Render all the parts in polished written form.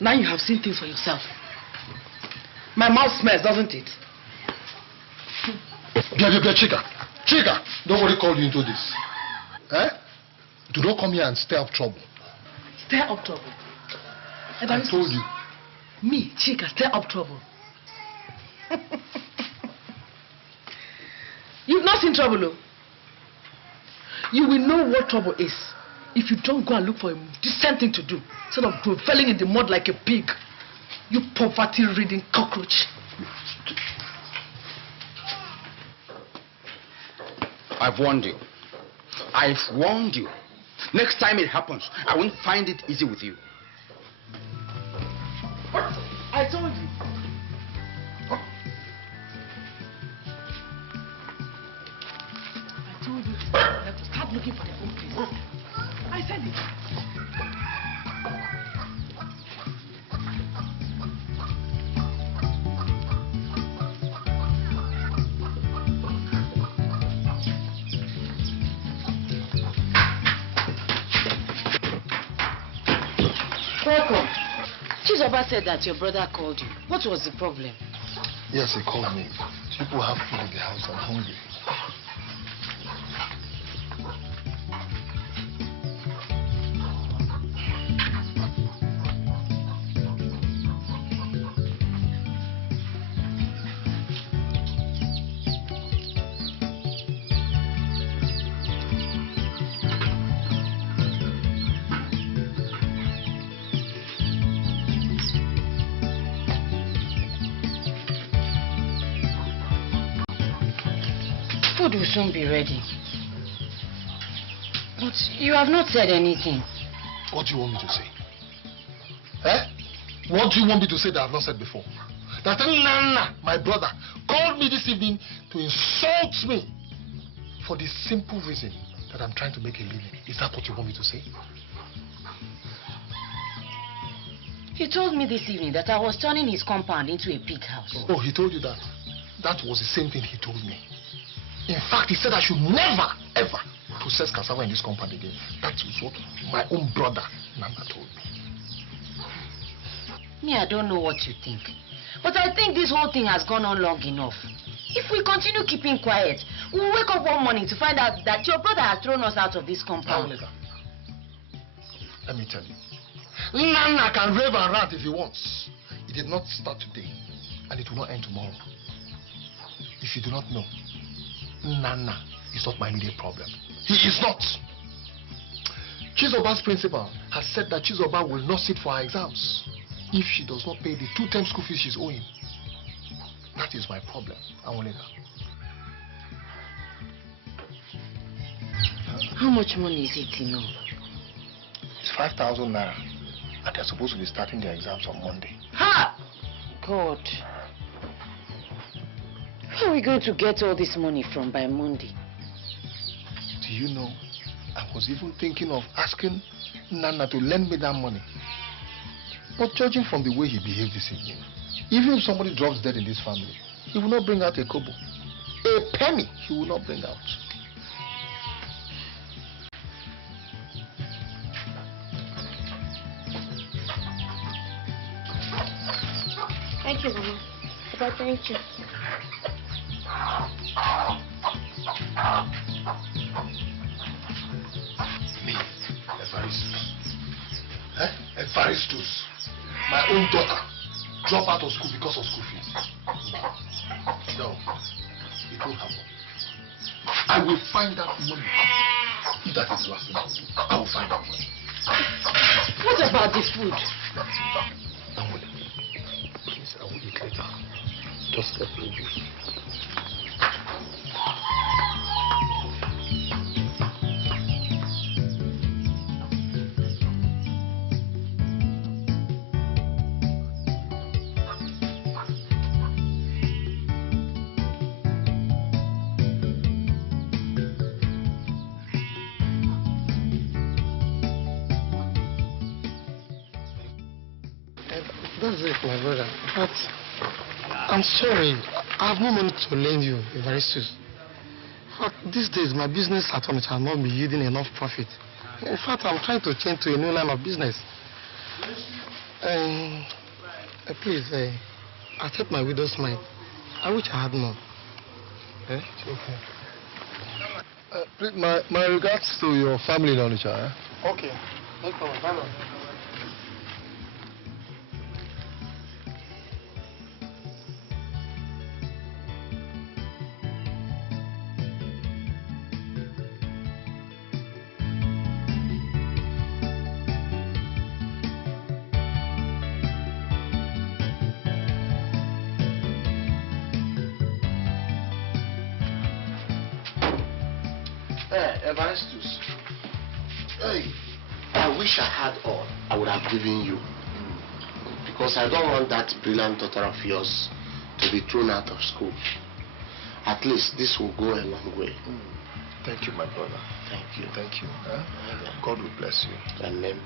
Now you have seen things for yourself. My mouth smells, doesn't it? Chika. Chika, nobody called you into this. Eh? Do not come here and stir up trouble. Stir up trouble? I told you. Me, Chika, stir up trouble. You've not seen trouble, though. You will know what trouble is if you don't go and look for a decent thing to do instead of groveling in the mud like a pig. You poverty-ridden cockroach. I've warned you. I've warned you. Next time it happens, I won't find it easy with you. I told you. I told you to start looking for the whole place. I said it. Welcome. Chizoba said that your brother called you. What was the problem? Yes, he called me. People have food in the house. I'm hungry. Food will soon be ready. But you have not said anything. What do you want me to say? Eh? What do you want me to say that I have not said before? That Nana, my brother, called me this evening to insult me for the simple reason that I'm trying to make a living. Is that what you want me to say? He told me this evening that I was turning his compound into a pig house. Oh, he told you that? That was the same thing he told me. In fact, he said I should never, ever process cassava in this compound again. That was what my own brother, Nana, told me. Me, I don't know what you think. But I think this whole thing has gone on long enough. If we continue keeping quiet, we'll wake up one morning to find out that your brother has thrown us out of this compound. Let me tell you. Nana can rave and rant if he wants. It did not start today, and it will not end tomorrow. If you do not know, Nana is not my immediate problem. He is not. Chizoba's principal has said that Chizoba will not sit for her exams if she does not pay the 2 term school fees she's owing. That is my problem. I want it. How much money is it, you know? It's 5,000 naira, and they're supposed to be starting their exams on Monday. Ha! God. Where are we going to get all this money from by Monday? Do you know, I was even thinking of asking Nana to lend me that money. But judging from the way he behaved this evening, even if somebody drops dead in this family, he will not bring out a kobo. A penny he will not bring out. Thank you, Mama. Papa, thank you. Me, Evaristus. Evaristus. My own daughter drop out of school because of school fees. No, it won't happen. I will find that money. If that is the last thing I will do, I will find that money. What about the food? Please, I will eat later. Just let me juice. That's it, my brother. But I'm sorry, I have no money to lend you, Evaristus. But these days, my business at home will not be yielding enough profit. In fact, I'm trying to change to a new line of business. Please, accept my widow's mind. I wish I had more. Eh? It's okay. Please, my regards to your family in Onitsha. Okay. No problem. Bye now. Evaristus, hey, I wish I had all I would have given you. Because I don't want that brilliant daughter of yours to be thrown out of school. At least this will go a long way. Thank you, my brother. Thank you. Thank you. God will bless you. Amen.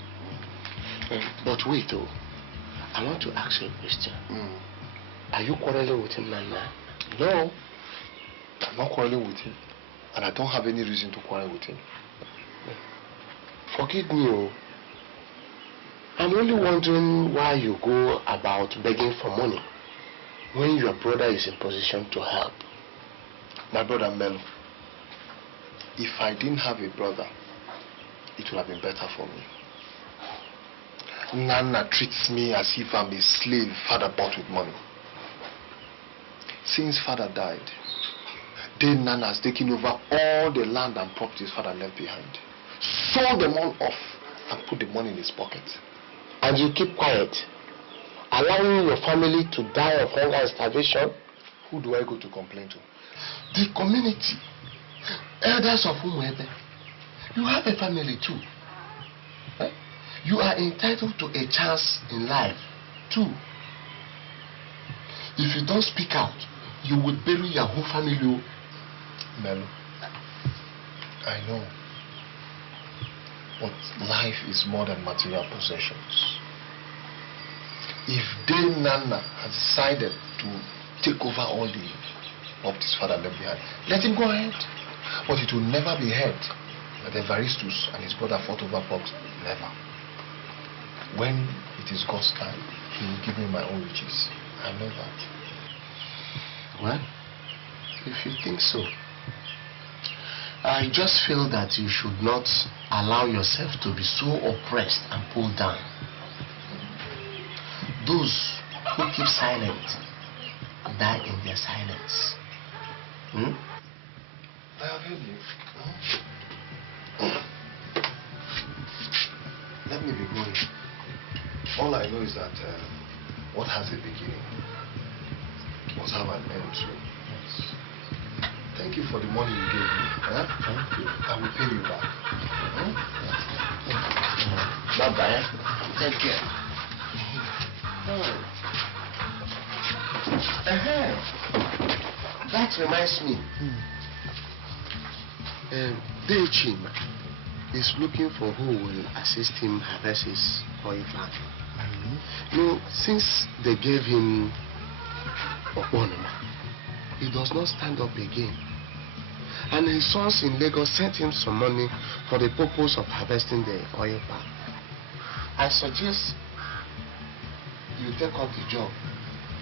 But wait, though. I want to ask you a question. Are you quarreling with him, Nana? No. I'm not quarreling with him. And I don't have any reason to quarrel with him. Forgive me, oh. I'm only wondering why you go about begging for money when your brother is in position to help. My brother Melo, if I didn't have a brother, it would have been better for me. Nana treats me as if I'm a slave father bought with money. Since father died, then Nana has taken over all the land and properties father left behind. Sold them all off and put the money in his pocket. And you keep quiet, allowing your family to die of hunger and starvation? Who do I go to complain to? The community, elders of whomever. You have a family too. Eh? You are entitled to a chance in life too. If you don't speak out, you would bury your whole family. Melo, I know. But life is more than material possessions. If Dame Nana has decided to take over all the properties father left behind, let him go ahead. But it will never be heard that Evaristus and his brother fought over property. Never. When it is God's time, he will give me my own riches. I know that. Well, if you think so, I just feel that you should not allow yourself to be so oppressed and pulled down. Those who keep silent die in their silence. I have heard you. Let me be going. All I know is that what has a beginning must have an end too. Yes. Thank you for the money you gave me. Thank you. I will pay you back. Bye-bye. Take care. That reminds me. Dechima is looking for who will assist him harvest his oil farm. No, since they gave him Oponoma, he does not stand up again. And his sons in Lagos sent him some money for the purpose of harvesting the oil palm. I suggest you take up the job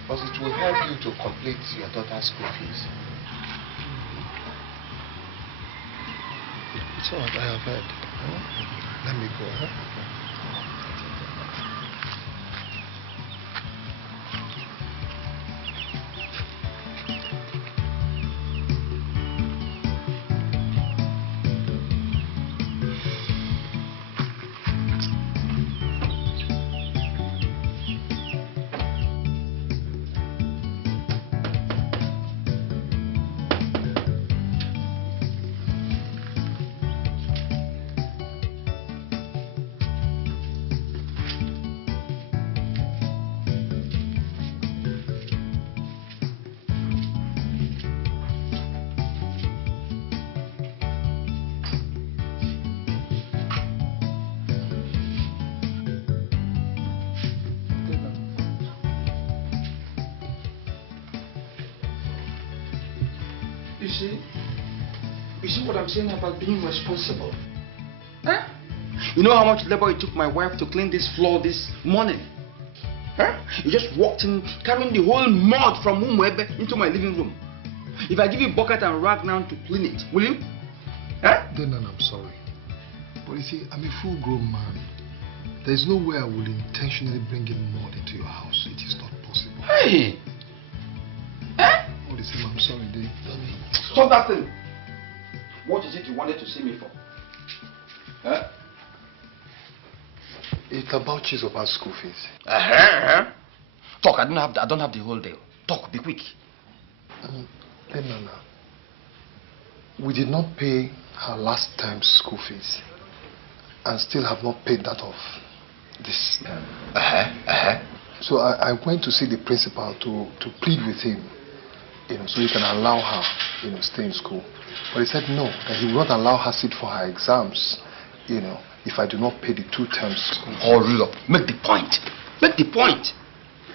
because it will help you to complete your daughter's school fees. It's all right, I have heard. Let me go. You see what I'm saying about being responsible? Huh? You know how much labor it took my wife to clean this floor this morning? Huh? You just walked in carrying the whole mud from Umwebe into my living room. If I give you a bucket and rag now to clean it, will you? Huh? Then I'm sorry. But you see, I'm a full-grown man. There is no way I would intentionally bring in mud into your house. It is not possible. Hey! Huh? All the same, I'm sorry, Dave. Stop that thing. What is it you wanted to see me for? Huh? It's about Chizoba's school fees. Talk, I don't have the whole day. Talk, be quick. Then Nana, we did not pay her last time's school fees and still have not paid that off this time. So I went to see the principal to plead with him, so he can allow her, stay in school. But he said no, that he will not allow her sit for her exams, if I do not pay the 2 terms school fees. Hurry up, make the point. Make the point.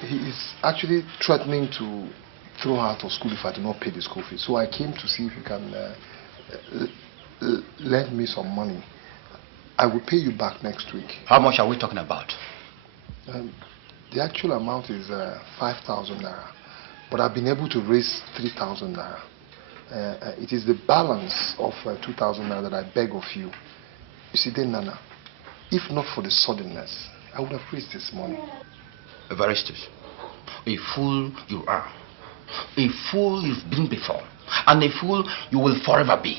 He is actually threatening to throw her out of school if I do not pay the school fees. So I came to see if you can lend me some money. I will pay you back next week. How much are we talking about? The actual amount is 5,000 naira, but I've been able to raise 3,000 naira. It is the balance of 2,000 naira that I beg of you. You see, then Nana, if not for the suddenness, I would have raised this money. Evaristus, a fool you are. A fool you've been before, and a fool you will forever be.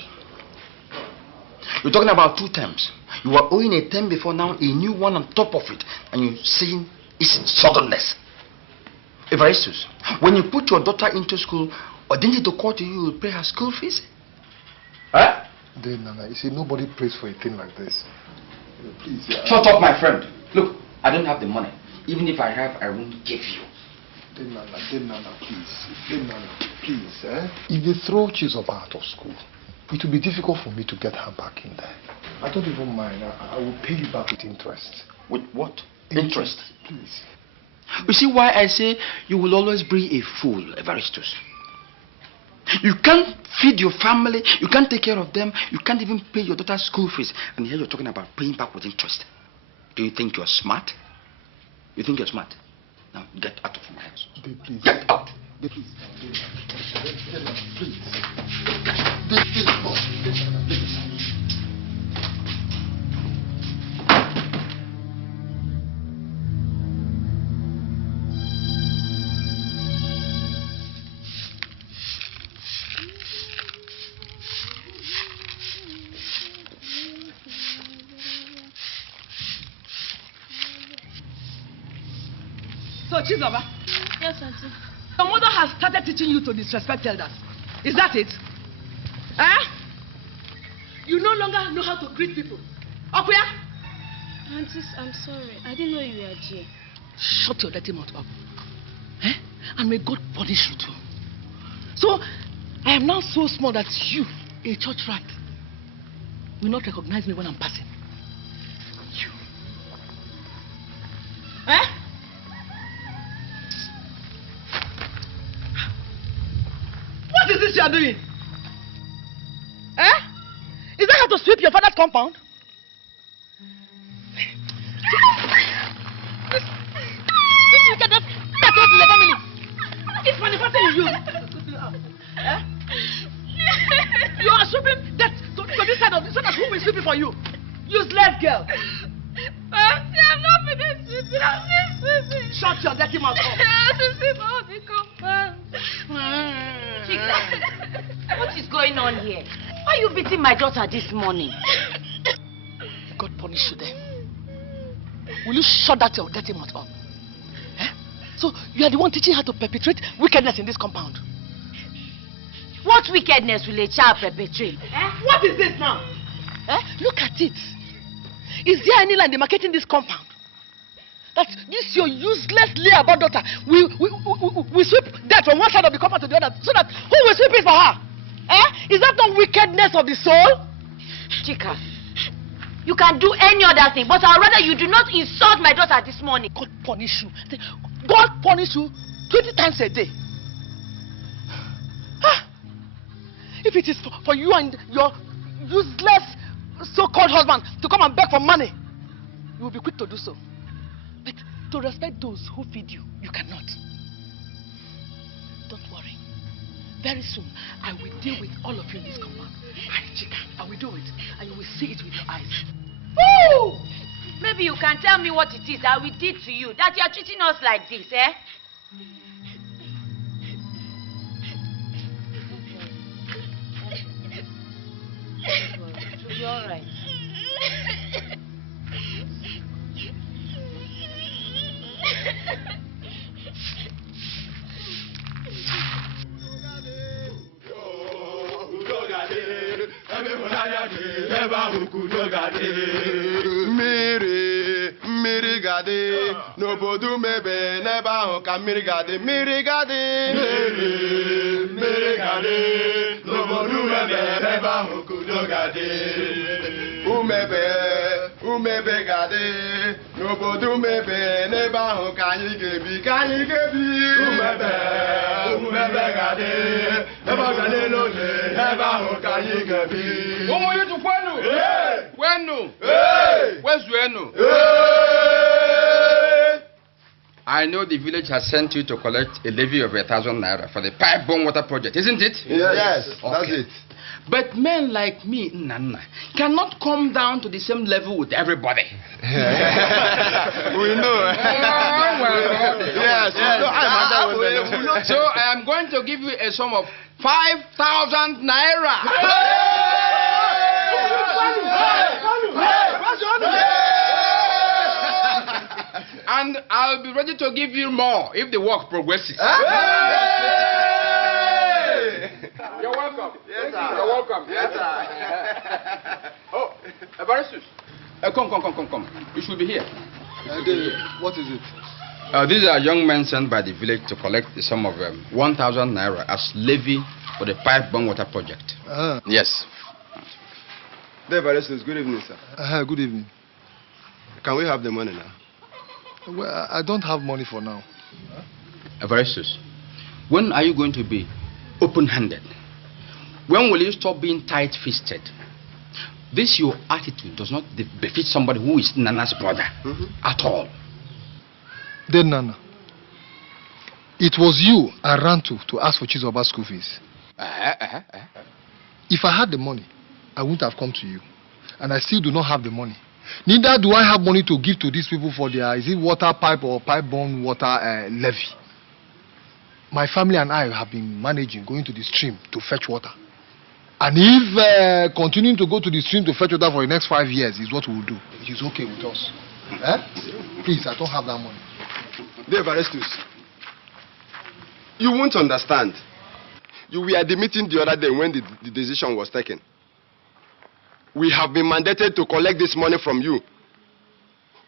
You're talking about 2 terms. You were owing a term before, now a new one on top of it, and you're saying it's suddenness. Evaristus, when you put your daughter into school, or didn't it occur to you to pay her school fees? Huh? Then Nana, you see, nobody prays for a thing like this. Please. Shut up, my friend. Look, I don't have the money. Even if I have, I won't give you. Then Nana, please. If they throw Chizoba out of school, it will be difficult for me to get her back in there. I don't even mind. I will pay you back with interest. With what? Interest? Please. You see why I say you will always be a fool, Evaristus. You can't feed your family, you can't take care of them, you can't even pay your daughter's school fees, and here you're talking about paying back with interest. Do you think you're smart? You think you're smart? Now get out of my house. Please. Get out! Please. So, Chizoba? Yes, Auntie. Your mother has started teaching you to disrespect elders. Is that it? You no longer know how to greet people. Okuya? Auntie, I'm sorry. I didn't know you were here. Shut your dirty mouth up. And may God punish you too. So, I am now so small that you, a church rat, will not recognize me when I'm passing. You. What is this you are doing? Is that how to sweep your father's compound? This wickedness, that was in the family. It's manifesting in you. You are sweeping that to this side of this, so that who will sweep it for you? Useless girl. Auntie, I'm not finished sweeping. I'm still sweeping. Shut your dirty mouth up. I have to sweep all the compound. Chika, what is going on here? Why are you beating my daughter this morning? God punish you then. Will you shut that your dirty mouth up? So you are the one teaching her to perpetrate wickedness in this compound. What wickedness will a child perpetrate? What is this now? Look at it. Is there any land demarcating this compound? That this your useless layabout daughter we sweep that from one side of the compound to the other, so that who will sweep it for her? Is that not wickedness of the soul? Chika, you can do any other thing, but I'd rather you do not insult my daughter this morning. God punish you. God punish you 20 times a day. If it is for you and your useless so-called husband to come and beg for money, you will be quick to do so. But to respect those who feed you, you cannot. Don't worry. Very soon, I will deal with all of you in this compound. I will do it, and you will see it with your eyes. Woo! Maybe you can tell me what it is that we did to you, that you are treating us like this, eh? You're all right. Mmiri gade n'obodo mebe n'ebe ahụ ka mmiri gade mmiri gade n'obodo mebe n'ebe ahụ ka udo gade umebe gade n'obodo mebe n'ebe ahụ ka anyị ga-ebi umebe gade n'ebe ọ ga n'elode n'ebe ahụ ka anyị ga-ebi ụmụ yitu kwenu wezuenu. I know the village has sent you to collect a levy of 1,000 naira for the pipe-borne water project, isn't it? Yes, okay. That's it. But men like me, Nana, cannot come down to the same level with everybody. We know. Yes. So I am going to give you a sum of 5,000 naira. And I'll be ready to give you more if the work progresses. You're welcome. Yes, sir. You're welcome. Yes, sir. Oh, Evaristus. Come. You should be here. What is it? These are young men sent by the village to collect the sum of 1,000 naira as levy for the pipe-borne water project. Yes. Evaristus, good evening, sir. Good evening. Can we have the money now? Well, I don't have money for now. Evaristus, when are you going to be open-handed? When will you stop being tight-fisted? This your attitude does not befit somebody who is Nana's brother at all. Then, Nana, it was you I ran to ask for Chizoba's school fees. If I had the money, I wouldn't have come to you. And I still do not have the money. Neither do I have money to give to these people for their, is it water pipe or pipe-borne water levy. My family and I have been managing going to the stream to fetch water. And if continuing to go to the stream to fetch water for the next 5 years is what we will do, it is okay with us. Please, I don't have that money. Evaristus, you won't understand. You were at the meeting the other day when the decision was taken. We have been mandated to collect this money from you,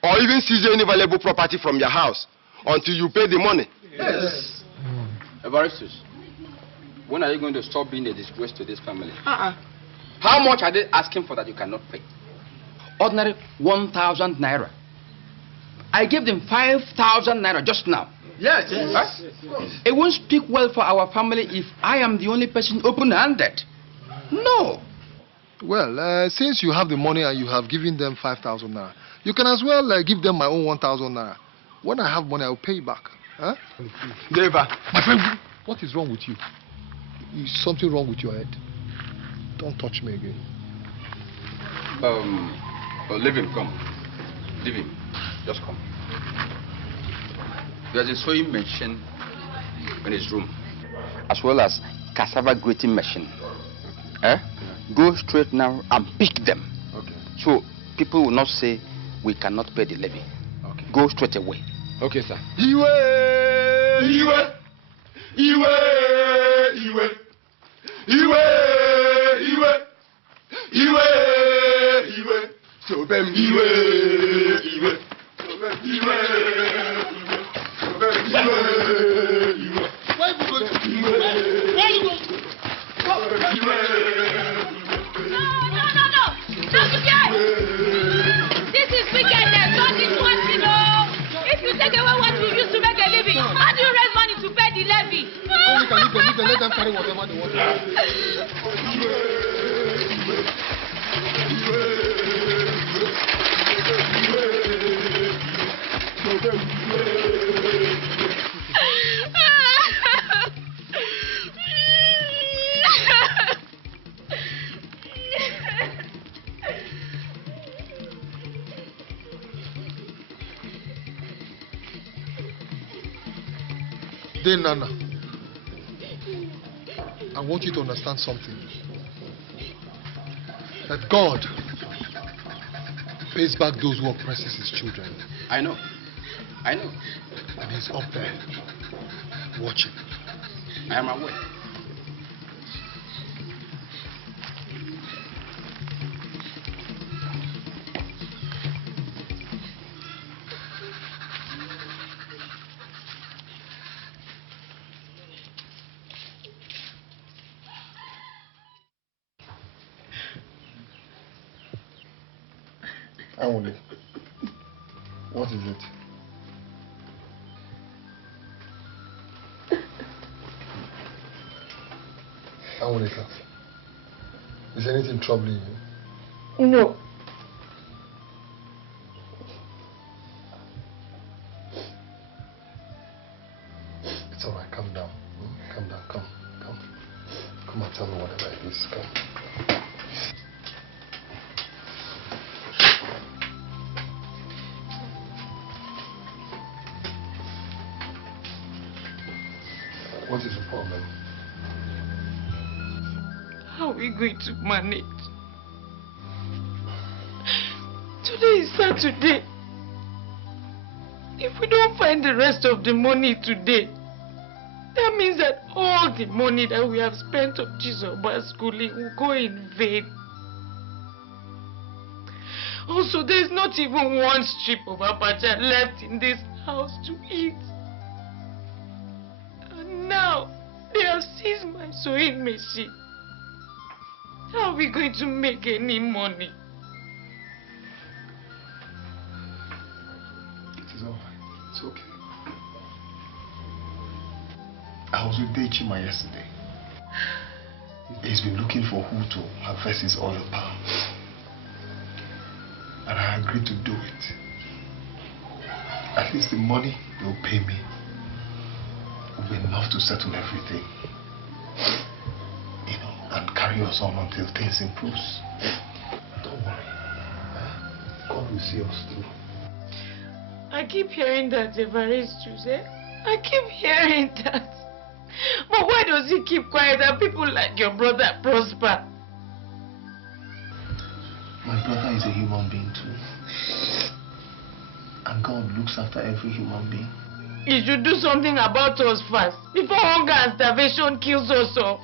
or even seize any valuable property from your house until you pay the money. Yes. Evaristus, when are you going to stop being a disgrace to this family? How much are they asking for that you cannot pay? Ordinary 1,000 naira. I gave them 5,000 naira just now. Yes. It won't speak well for our family if I am the only person open-handed. No. Well, since you have the money and you have given them 5,000 naira, you can as well give them my own 1,000 naira. When I have money, I will pay you back. Deva. My friend, what is wrong with you? Is something wrong with your head? Don't touch me again. Leave him, come. Leave him. Just come. There's a sewing machine in his room, as well as cassava grating machine. Go straight now and pick them. Okay. So people will not say we cannot pay the levy. Okay. Go straight away. Okay, sir. Iwe. So them Iwe. This is wickedness, not this one, you know. If you take away what you used to make a living, how do you raise money to pay the levy? Only can you let them carry whatever they want. Then, Nana, I want you to understand something. That God pays back those who oppresses his children. I know. I know. And he's up there, watching. I am aware. Awole, what is it? Awole, is anything troubling you? No. It's all right, calm down. Calm down, come. Come and tell me whatever it is, come. What is the problem? How are we going to manage? Today is Saturday. If we don't find the rest of the money today, that means that all the money that we have spent on Chizoba's schooling will go in vain. Also, there's not even one strip of abacha left in this house to eat. And now, they have seized my sewing machine. How are we going to make any money? It is all right. It's okay. I was with Dechima yesterday. He's been looking for who to harvest his oil palm. And I agreed to do it. At least the money they'll pay me will be enough to settle everything. You know, and carry us on until things improves. Don't worry. God will see us through. I keep hearing that, Evaristus, eh? I keep hearing that. But why does he keep quiet and people like your brother prosper? My brother is a human being too. And God looks after every human being. You should do something about us first, before hunger and starvation kills us off.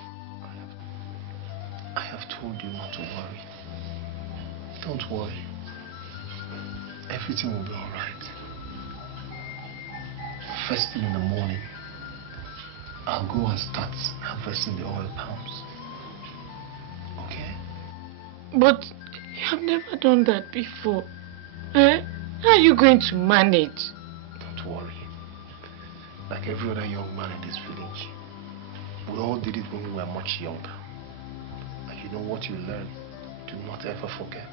I have told you not to worry. Don't worry. Everything will be all right. First thing in the morning, I'll go and start harvesting the oil palms. Okay? But you have never done that before. Eh? How are you going to manage? Don't worry. Like every other young man in this village, we all did it when we were much younger. And you know what you learn, do not ever forget.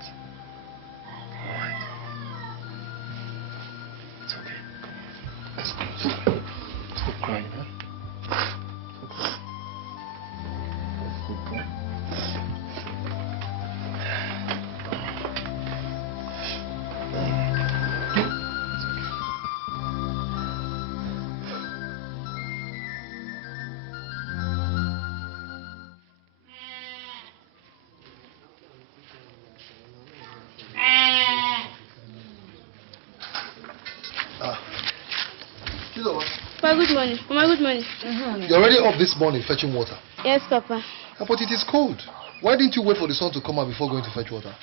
Alright? It's okay. Let's go. Stop crying, huh? Stop crying. Let's go, huh? Papa, good morning. Mama, good morning. You're already up this morning fetching water. Yes, Papa. But it is cold. Why didn't you wait for the sun to come out before going to fetch water?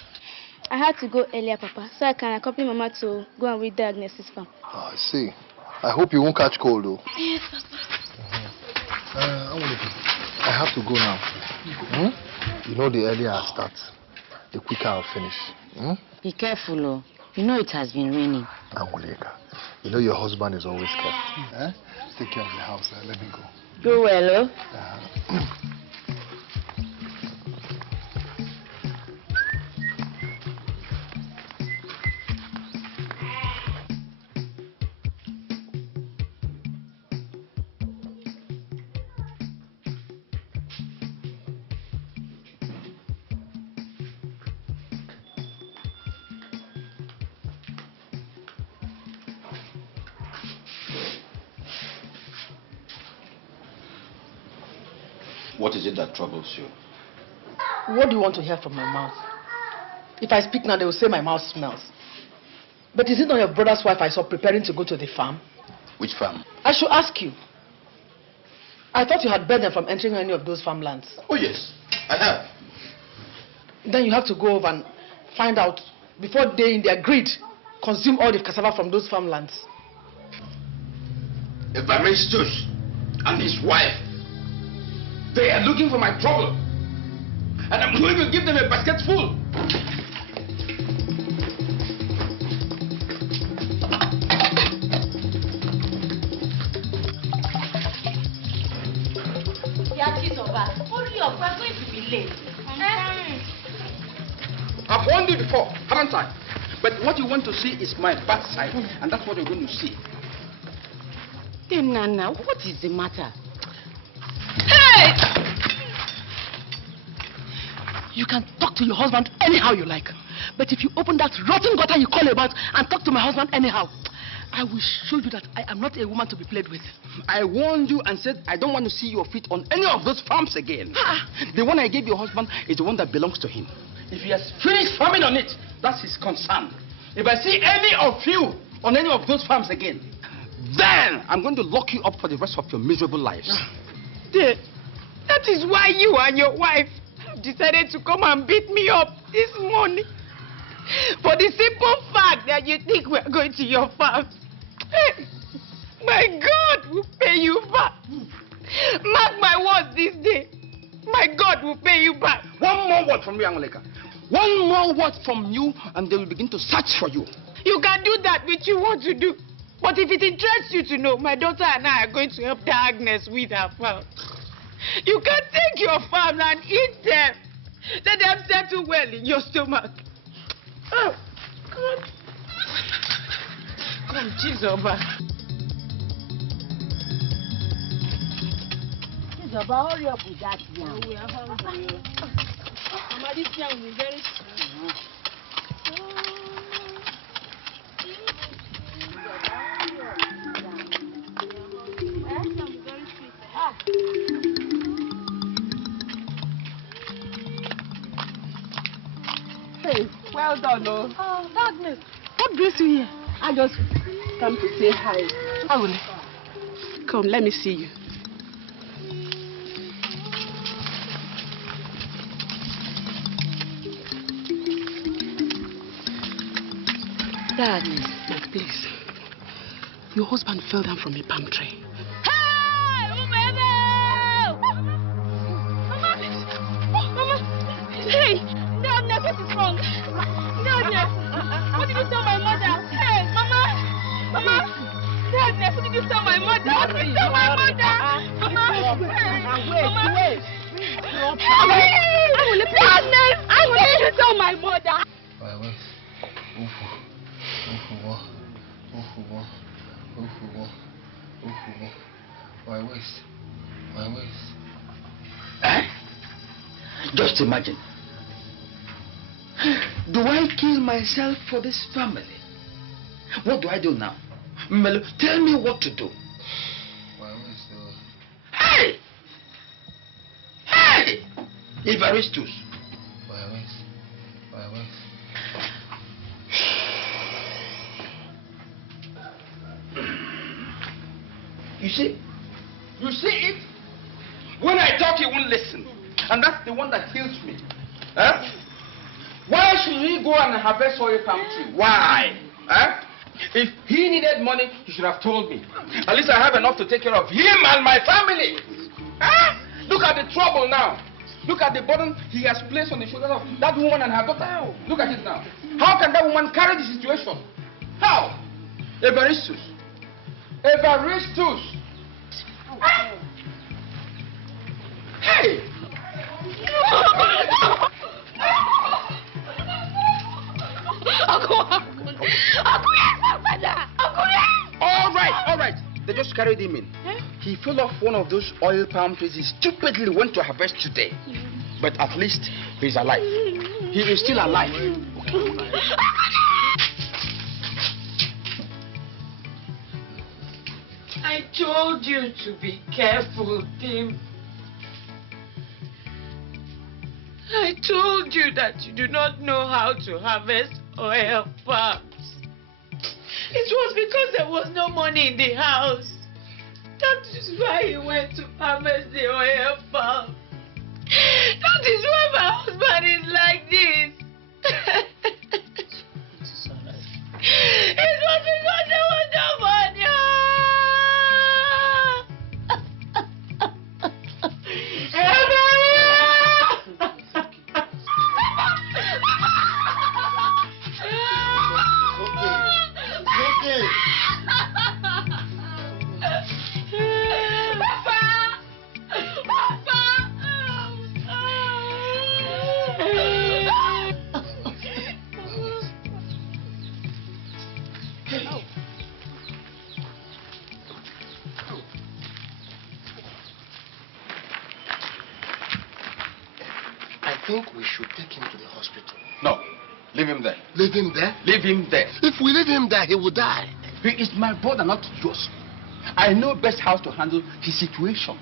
I had to go earlier, Papa, so I can accompany Mama to go and read the Agnes's farm. Oh, I see. I hope you won't catch cold, though. Yes, Papa. I have to go now. Hmm? You know, the earlier I start, the quicker I'll finish. Hmm? Be careful, oh. You know it has been raining. Anguleka, you know your husband is always careful. Eh? Take care of the house. Let me go. Go well, oh. What is it that troubles you? What do you want to hear from my mouth? If I speak now, they will say my mouth smells. But is it not your brother's wife I saw preparing to go to the farm? Which farm? I should ask you. I thought you had banned them from entering any of those farmlands. Oh yes, I have. Then you have to go over and find out before they, in their greed, consume all the cassava from those farmlands. Evaristus and his wife, they are looking for my trouble. And I'm going to give them a basket full. Hurry up, we're going to be late. I've warned you before, haven't I? But what you want to see is my bad side, and that's what you're going to see. Hey, Nana, what is the matter? Hey! You can talk to your husband anyhow you like. But if you open that rotten gutter you call about and talk to my husband anyhow, I will show you that I am not a woman to be played with. I warned you and said I don't want to see your feet on any of those farms again. The one I gave your husband is the one that belongs to him. If he has finished farming on it, that's his concern. If I see any of you on any of those farms again, then I'm going to lock you up for the rest of your miserable lives. Dad, that is why you and your wife decided to come and beat me up this morning. For the simple fact that you think we're going to your farm. My God will pay you back. Mark my words this day. My God will pay you back. One more word from you, Angoleka. One more word from you and they will begin to search for you. You can do that which you want to do. But if it interests you to know, my daughter and I are going to help the Agnes with her farm. You can take your farm and eat them. Let them settle well in your stomach. Oh, God. Come, Chizoba. Chizoba, hurry up with that yam. We are hungry. Mama, this yam will be very soon. Hey, well done, oh. Oh, Agnes. What brings you here? I just come to say hi. Awule. Come, let me see you. Agnes. Please. Your husband fell down from a palm tree. Hey, Mama! Hey, Agnes, what is wrong? Agnes, what did you tell my mother? Hey, Mama! Agnes, what did you tell my mother? What did you tell my mother? Wait. Agnes, what did you tell my mother? My waist. Just imagine. Do I kill myself for this family? What do I do now? Melo, tell me what to do. My waist, Hey! Hey! Evaristus. My waist. You see it? When I talk, he won't listen. And that's the one that kills me. Huh? Why should he go and harvest oil palm tree? Why? Huh? If he needed money, he should have told me. At least I have enough to take care of him and my family. Huh? Look at the trouble now. Look at the burden he has placed on the shoulders of that woman and her daughter. Look at it now. How can that woman carry the situation? How? Evaristus. Hey! All right. They just carried him in. He fell off one of those oil palm trees he stupidly went to harvest today. But at least he's alive. He is still alive. I told you to be careful, Tim. I told you that you do not know how to harvest oil palms. It was because there was no money in the house. That is why he went to harvest the oil palm. That is why my husband is like this. It was because there was no money. I think we should take him to the hospital. No, leave him there. Leave him there? Leave him there. If we leave him there, he will die. He is my brother, not yours. I know best how to handle his situation.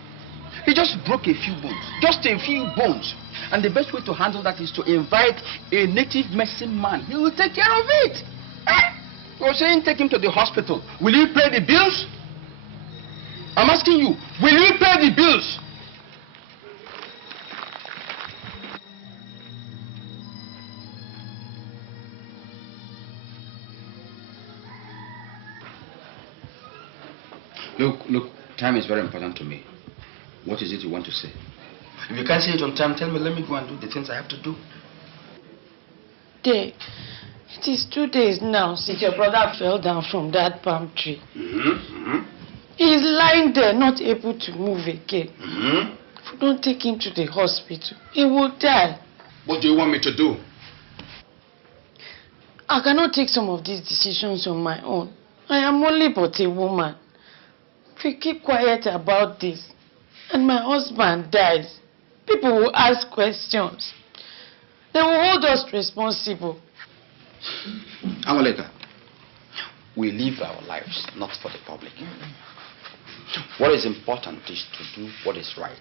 He just broke a few bones. Just a few bones. And the best way to handle that is to invite a native medicine man. He will take care of it. Eh? You're saying take him to the hospital. Will you pay the bills? I'm asking you, will you pay the bills? Look, time is very important to me. What is it you want to say? If you can't say it on time, tell me, let me go and do the things I have to do. Day, it is 2 days now since your brother fell down from that palm tree. He is lying there, not able to move again. If we don't take him to the hospital, he will die. What do you want me to do? I cannot take some of these decisions on my own. I am only but a woman. If we keep quiet about this, and my husband dies, people will ask questions. They will hold us responsible. Amaleka, we live our lives not for the public. What is important is to do what is right.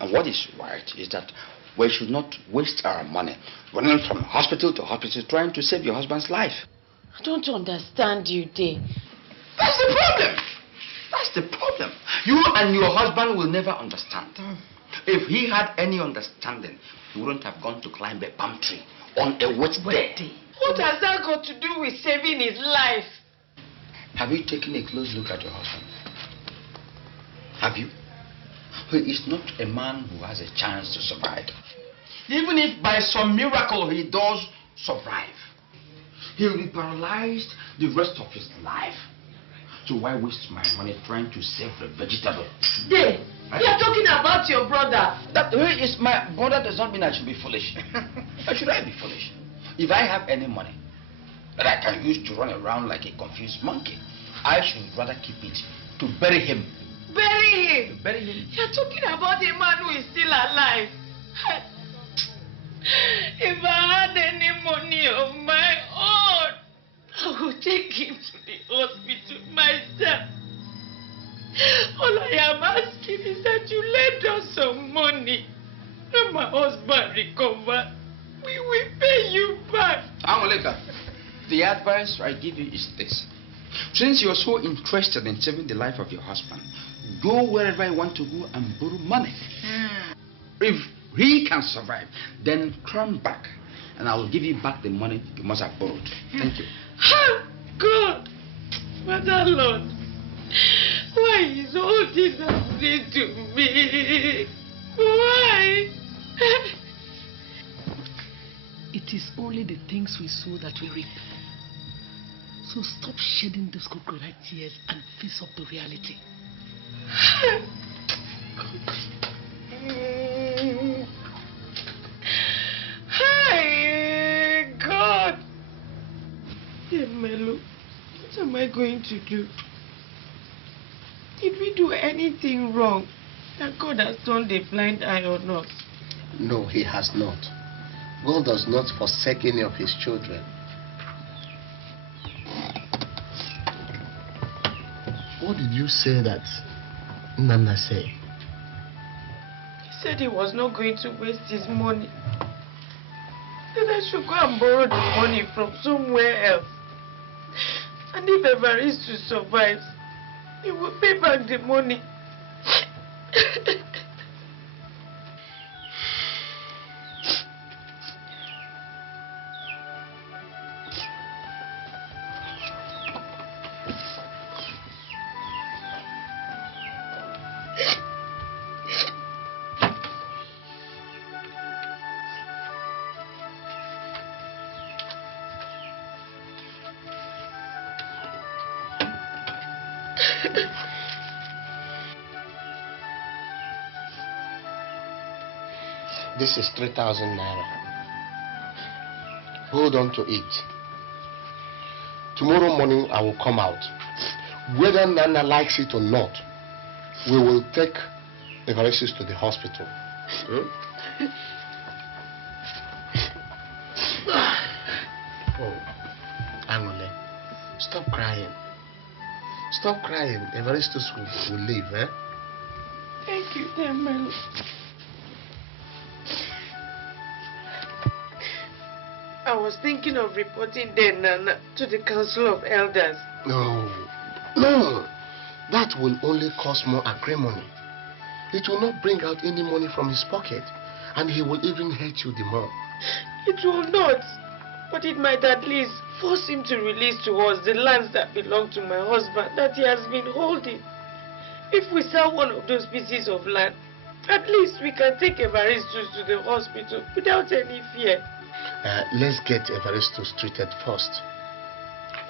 And what is right is that we should not waste our money running from hospital to hospital trying to save your husband's life. I don't understand you, Day. That's the problem. That's the problem. You and your husband will never understand. If he had any understanding, he wouldn't have gone to climb a palm tree on a wet day. What has that got to do with saving his life? Have you taken a close look at your husband? Have you? He is not a man who has a chance to survive. Even if by some miracle he does survive, he will be paralyzed the rest of his life. So why waste my money trying to save a vegetable? Day, you are talking about your brother. That he is my brother does not mean I should be foolish. Why should I be foolish? If I have any money that I can use to run around like a confused monkey, I should rather keep it to bury him. Bury him? To bury him. You are talking about a man who is still alive. If I had any money of my own, I would take him to the hospital myself. All I am asking is that you lend us some money. When my husband recovers, we will pay you back. Amaleka, the advice I give you is this. Since you're so interested in saving the life of your husband, go wherever you want to go and borrow money. If he can survive, then come back and I will give you back the money you must have borrowed. Thank you. God, Mother Lord, why is all this happening to me? Why? It is only the things we sow that we reap. So stop shedding those crocodile tears and face up to reality. Hi, God. Hey, Melo, what am I going to do? Did we do anything wrong that God has turned a blind eye on us? No, he has not. God does not forsake any of his children. What did you say that Nana said? He said he was not going to waste his money. then I should go and borrow the money from somewhere else. And if Evaristo survives, he will pay back the money. This is 3,000 naira. Hold on to it. Tomorrow morning I will come out. Whether Nana likes it or not, we will take Evaristo to the hospital. Oh, Angole, stop crying. Stop crying. Evaristo will leave, eh? Thank you, Melo. I was thinking of reporting Nana to the Council of Elders. No. No. That will only cause more acrimony. It will not bring out any money from his pocket. And he will even hate you the more. It will not. But it might at least force him to release to us the lands that belong to my husband that he has been holding. If we sell one of those pieces of land, at least we can take Evaristo to the hospital without any fear. Let's get Evaristo treated first.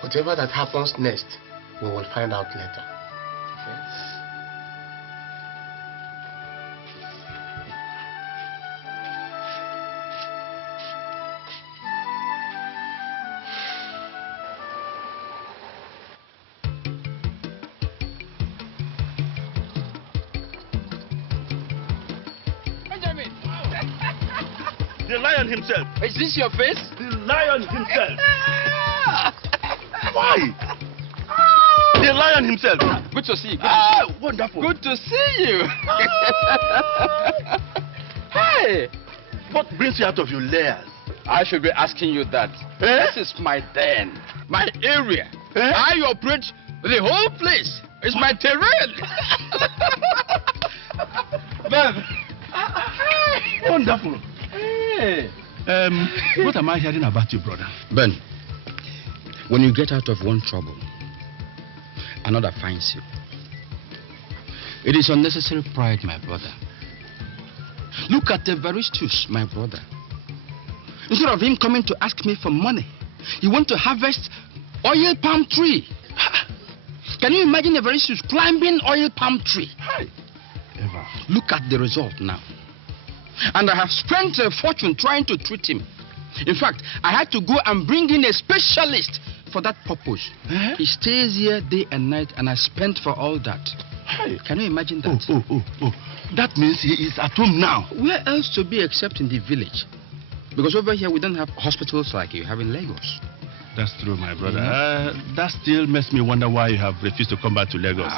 Whatever that happens next, we will find out later. Okay? The lion himself. Is this your face? The lion himself. Why? The lion himself. Good to see you. Wonderful. Good to see you. Hey. What brings you out of your layers? I should be asking you that. Eh? This is my den, my area. Eh? I operate the whole place. It's my terrain. Ben. Wonderful. Hey. What am I hearing about you, brother? Ben, when you get out of one trouble, another finds you. It is unnecessary pride, my brother. Look at Evaristus, my brother. Instead of him coming to ask me for money, he went to harvest oil palm tree. Can you imagine Evaristus climbing oil palm tree? Hi. Eva. Look at the result now. And I have spent a fortune trying to treat him. In fact, I had to go and bring in a specialist for that purpose. Eh? He stays here day and night, and I spent for all that. Hi. Can you imagine that? Oh. That means he is at home now. Where else to be except in the village? Because over here we don't have hospitals like you have in Lagos. That's true, my brother. That still makes me wonder why you have refused to come back to Lagos.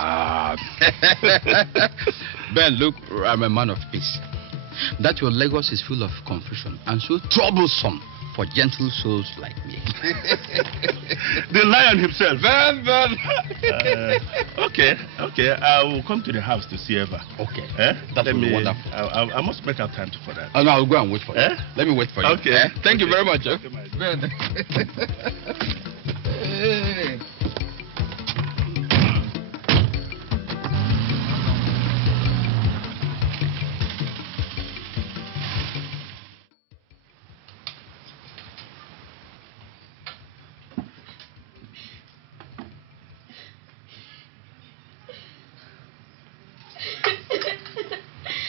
Ben, look, I'm a man of peace. That your Lagos is full of confusion and so troublesome for gentle souls like me. The lion himself. Ben. Okay. I will come to the house to see Eva. Okay. That would be wonderful. I must make out time for that. Oh, no, I'll go and wait for you. Let me wait for you. Okay. Thank you very much. Okay, Ben. Hey.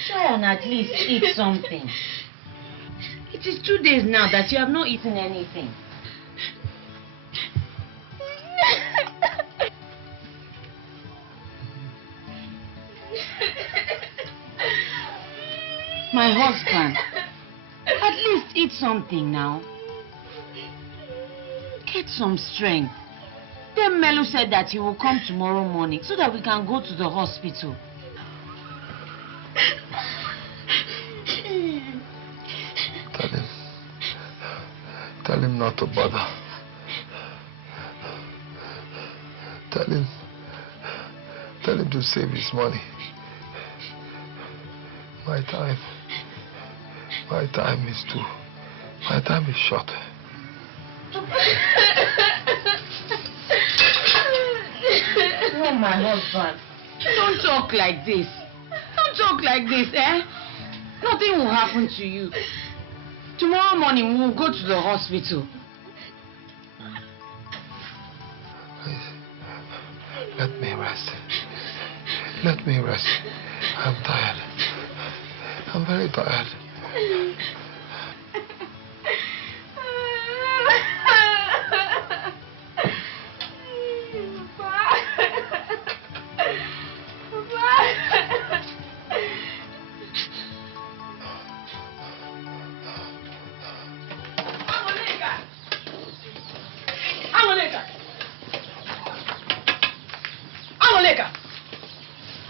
Try and at least eat something. It is 2 days now that you have not eaten anything. My husband, at least eat something now. Get some strength. Then Melu said that he will come tomorrow morning so that we can go to the hospital. Darling, Tell him not to bother. Tell him to save his money. My time is short. Oh, my husband. Don't talk like this. Don't talk like this, eh? Nothing will happen to you. Tomorrow morning, we'll go to the hospital. Please, let me rest. Let me rest. I'm tired. I'm very tired.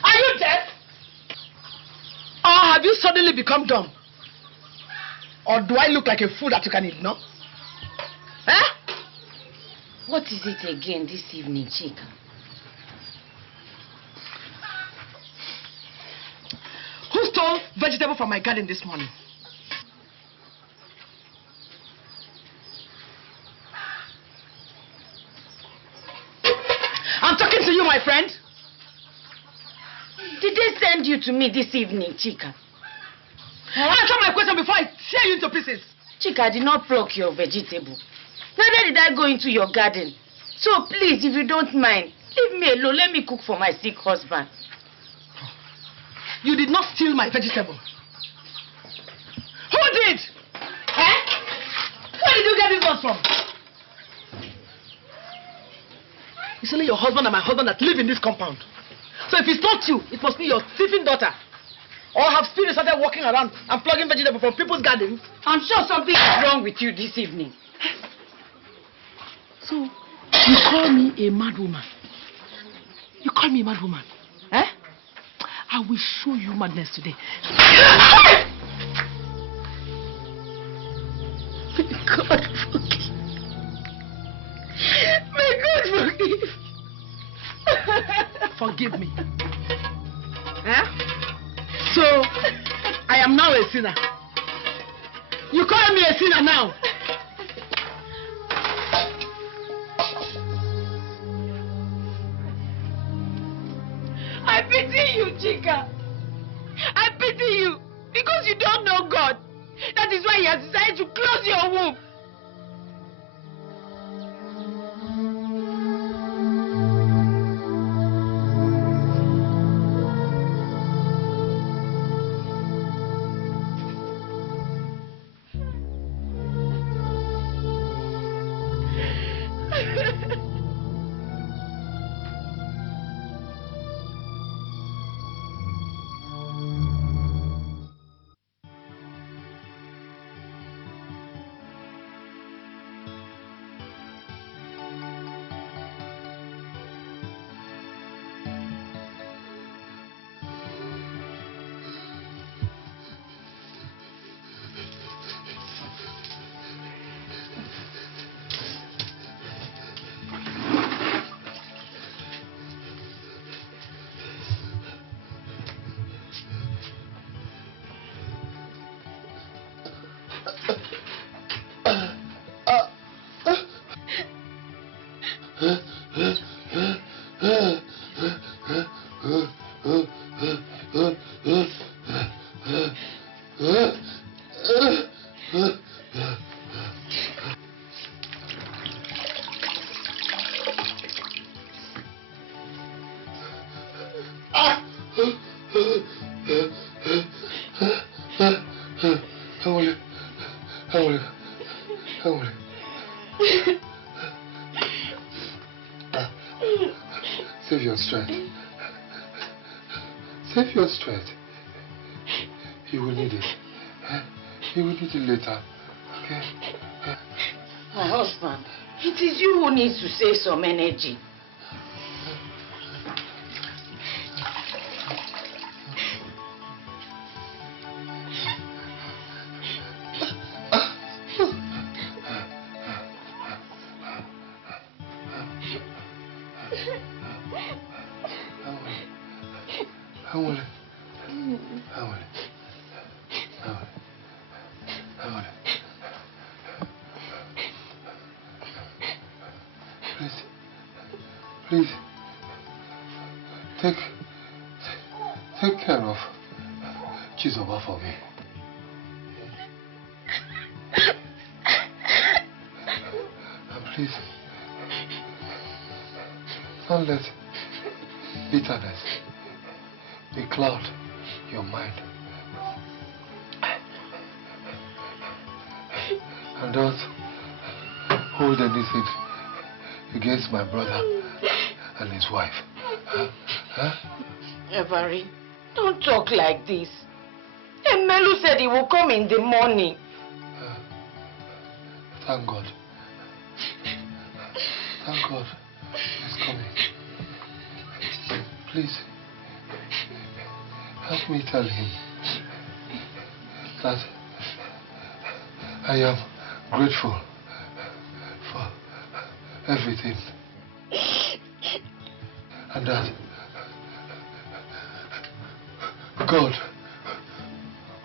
Are you dead? Or have you suddenly become dumb? Or do I look like a fool that you can ignore? Eh? What is it again this evening, Chika? Who stole vegetable from my garden this morning? I'm talking to you, my friend. Did they send you to me this evening, Chika? Answer my question before I tear you into pieces. Chika, I did not pluck your vegetable. Neither did I go into your garden. So please, if you don't mind, leave me alone. Let me cook for my sick husband. You did not steal my vegetable. Who did? Eh? Where did you get this one from? It's only your husband and my husband that live in this compound. So if it's not you, it must be your thieving daughter. Or have spirits started walking around and plugging vegetables from people's gardens. I'm sure something is wrong with you this evening. So, you call me a mad woman? You call me a mad woman? Eh? I will show you madness today. May God forgive. May God forgive. Forgive me. Eh? So, I am now a sinner. You call me a sinner now. I pity you, Chika. I pity you because you don't know God. That is why He has decided to close your womb. Save your strength. Save your strength. You will need it. You will need it later. Okay? My husband, it is you who needs to save some energy. Please, take care of Chizoba for me. And please, don't let bitterness becloud your mind. And don't hold anything against my brother and his wife. Everett, don't talk like this. Melu said he will come in the morning. Thank God. Thank God he's coming. Please, help me tell him that I am grateful for everything. And that God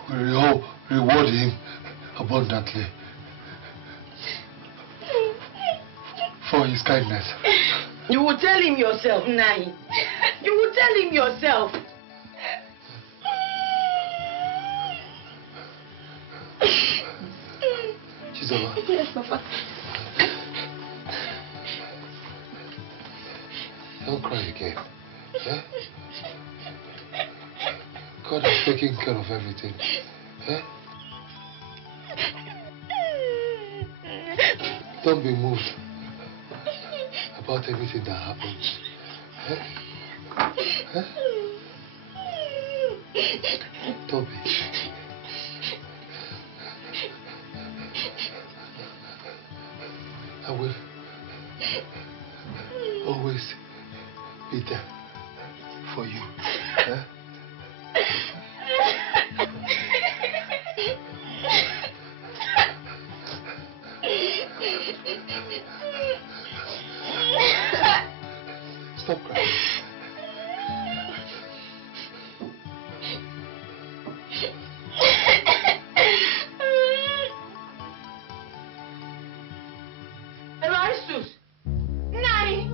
will reward him abundantly for his kindness. You will tell him yourself, Nai. You will tell him yourself. Chizoba. Yes, Papa. Don't cry again. Eh? God has taken care of everything. Eh? Don't be moved about anything that happens. Eh? Eh? Don't be. I will always be there for you. Eh? Stop crying. Evaristus! Nai!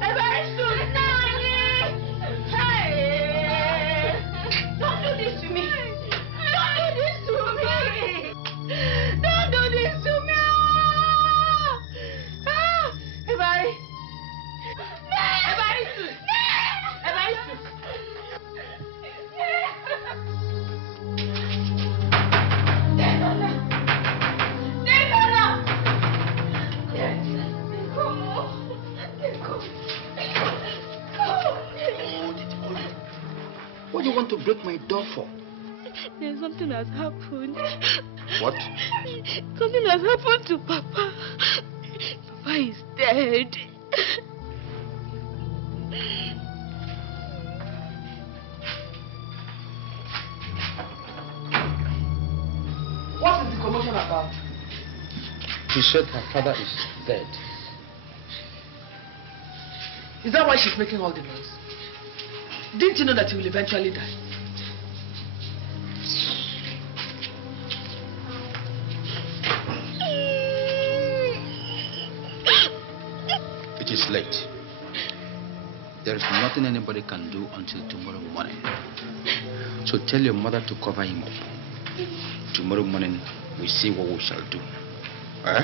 Evaristus! Nai! Hey! Don't do this to me! Don't do this to me! Don't do this to me! Ah! Evari! Evaristus! Evaristus! What do you want to break my door for? There's something has happened. What? Something has happened to Papa. Papa is dead. What is the commotion about? She said her father is dead. Is that why she's making all the noise? Didn't you know that he will eventually die? It is late. There is nothing anybody can do until tomorrow morning. So tell your mother to cover him up. Tomorrow morning, we see what we shall do. Eh?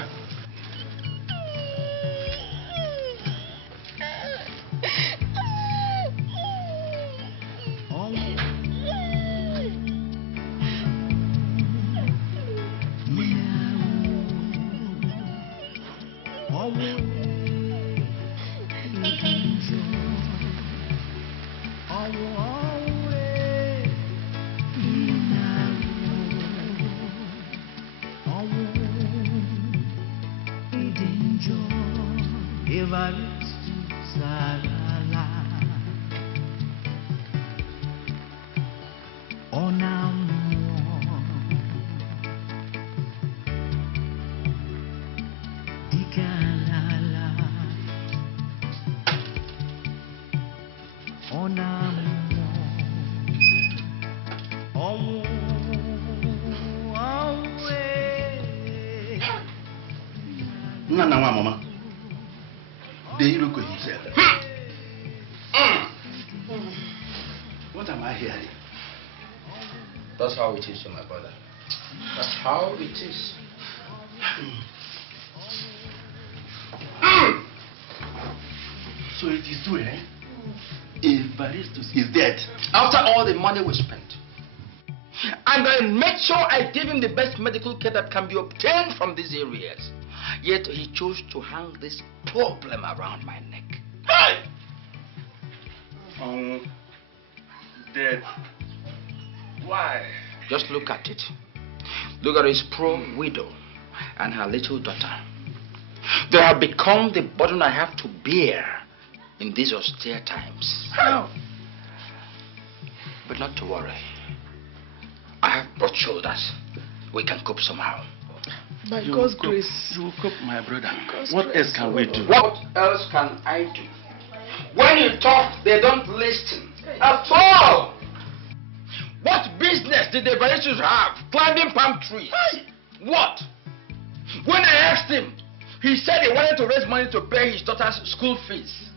Ona Nana Mama. The Iroko himself. What am I hearing? That's how it is, my brother. That's how it is. So it is true, eh? Evaristus is dead. After all the money we spent. And I made sure I gave him the best medical care that can be obtained from these areas. Yet he chose to hang this problem around my neck. Hey! Dead. Why? Just look at it. Look at his poor widow and her little daughter. They have become the burden I have to bear in these austere times. How? But not to worry. I have broad shoulders. We can cope somehow. By God's grace. You will cope, my brother. What else can we do? What else can I do? When you talk, they don't listen. At all! What business did the Evaristus have climbing palm trees? What? When I asked him, he said he wanted to raise money to pay his daughter's school fees.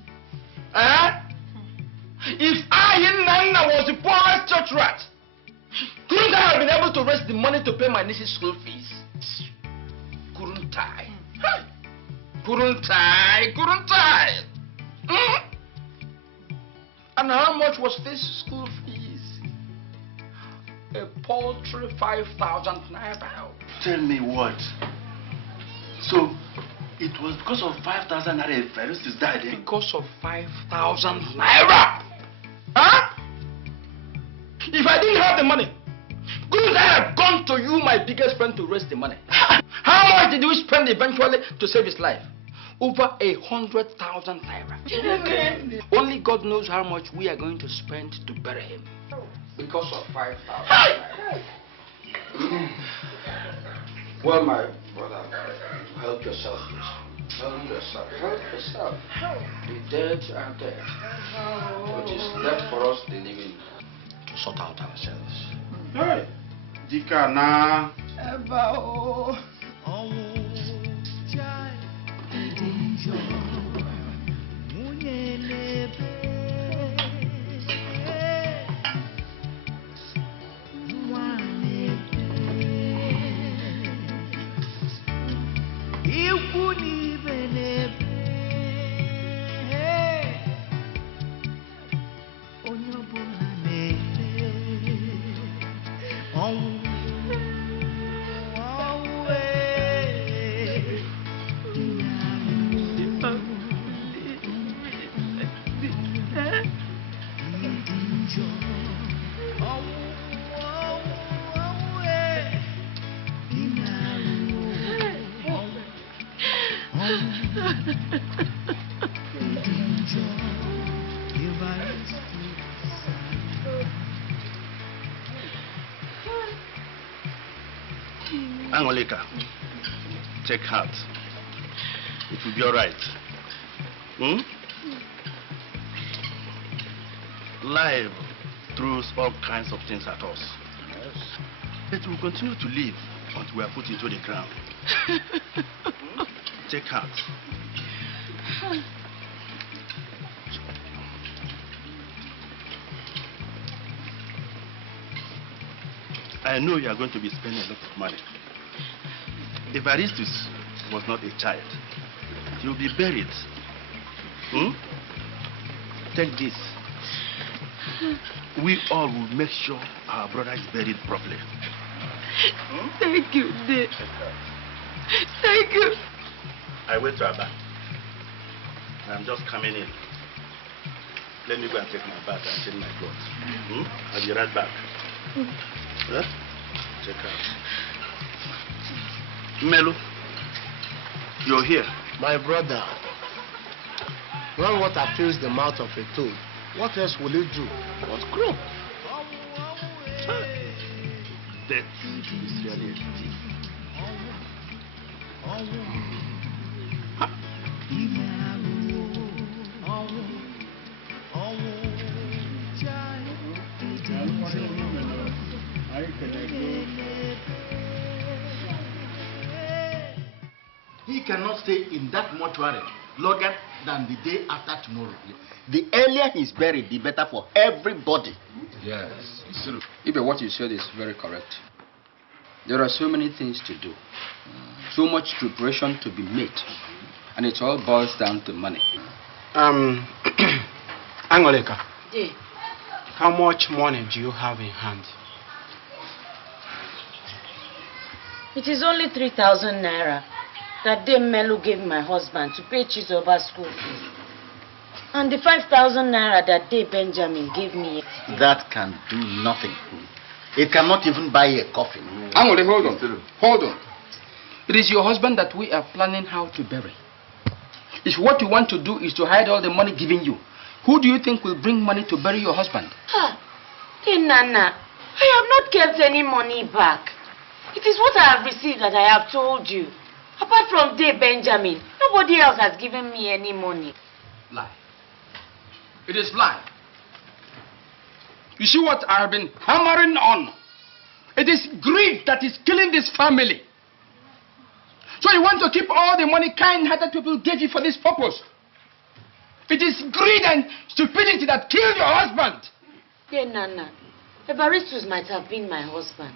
If I, Nana, was the poorest church rat, couldn't I have been able to raise the money to pay my niece's school fees? Couldn't I? Couldn't I? Couldn't I? And how much was this school fees? A paltry 5,000 naira. Tell me what? So, it was because of 5,000 naira Evaristus died, eh? Because of 5,000 naira? Huh? If I didn't have the money, couldn't I have gone to you, my biggest friend, to raise the money? How much did we spend eventually to save his life? Over 100,000 naira. Only God knows how much we are going to spend to bury him. Because of 5,000 naira. Well, my brother, help yourself, please. Help yourself. Help yourself. The dead are dead. It is left for us, the living, to sort out ourselves. Hey, Dikana. Eba, Angolika, take heart. It will be all right. Life throws all kinds of things at us. But we will continue to live until we are put into the ground. Take heart. I know you are going to be spending a lot of money. Evaristus was not a child. He will be buried. Take this. We all will make sure our brother is buried properly. Thank you, Dad. Thank you. I went to Abba. I'm just coming in. Let me go and take my bath and change my clothes. I'll be right back. Huh? Check out. Melo, you're here. My brother, when water fills the mouth of a toad, what else will it do but grow? Death is really a thief. He cannot stay in that mortuary longer than the day after tomorrow. The earlier he's buried, the better for everybody. Yes, it's true. Ibe, what you said is very correct. There are so many things to do, so much preparation to be made, and it all boils down to money. Angoleka, Yeah. how much money do you have in hand? It is only 3,000 naira that Dame Melu gave my husband to pay Chizoba's school fees. And the 5,000 naira that Dame Benjamin gave me. That can do nothing. It cannot even buy a coffin. Angole, hold on. Hold on. It is your husband that we are planning how to bury. If what you want to do is to hide all the money given you, who do you think will bring money to bury your husband? Hey, Nana, I have not kept any money back. It is what I have received that I have told you. Apart from Dave Benjamin, nobody else has given me any money. Lie. It is lie. You see what I have been hammering on? It is greed that is killing this family. So you want to keep all the money kind-hearted people gave you for this purpose. It is greed and stupidity that killed your husband. Yeah, Nana, Evaristus might have been my husband.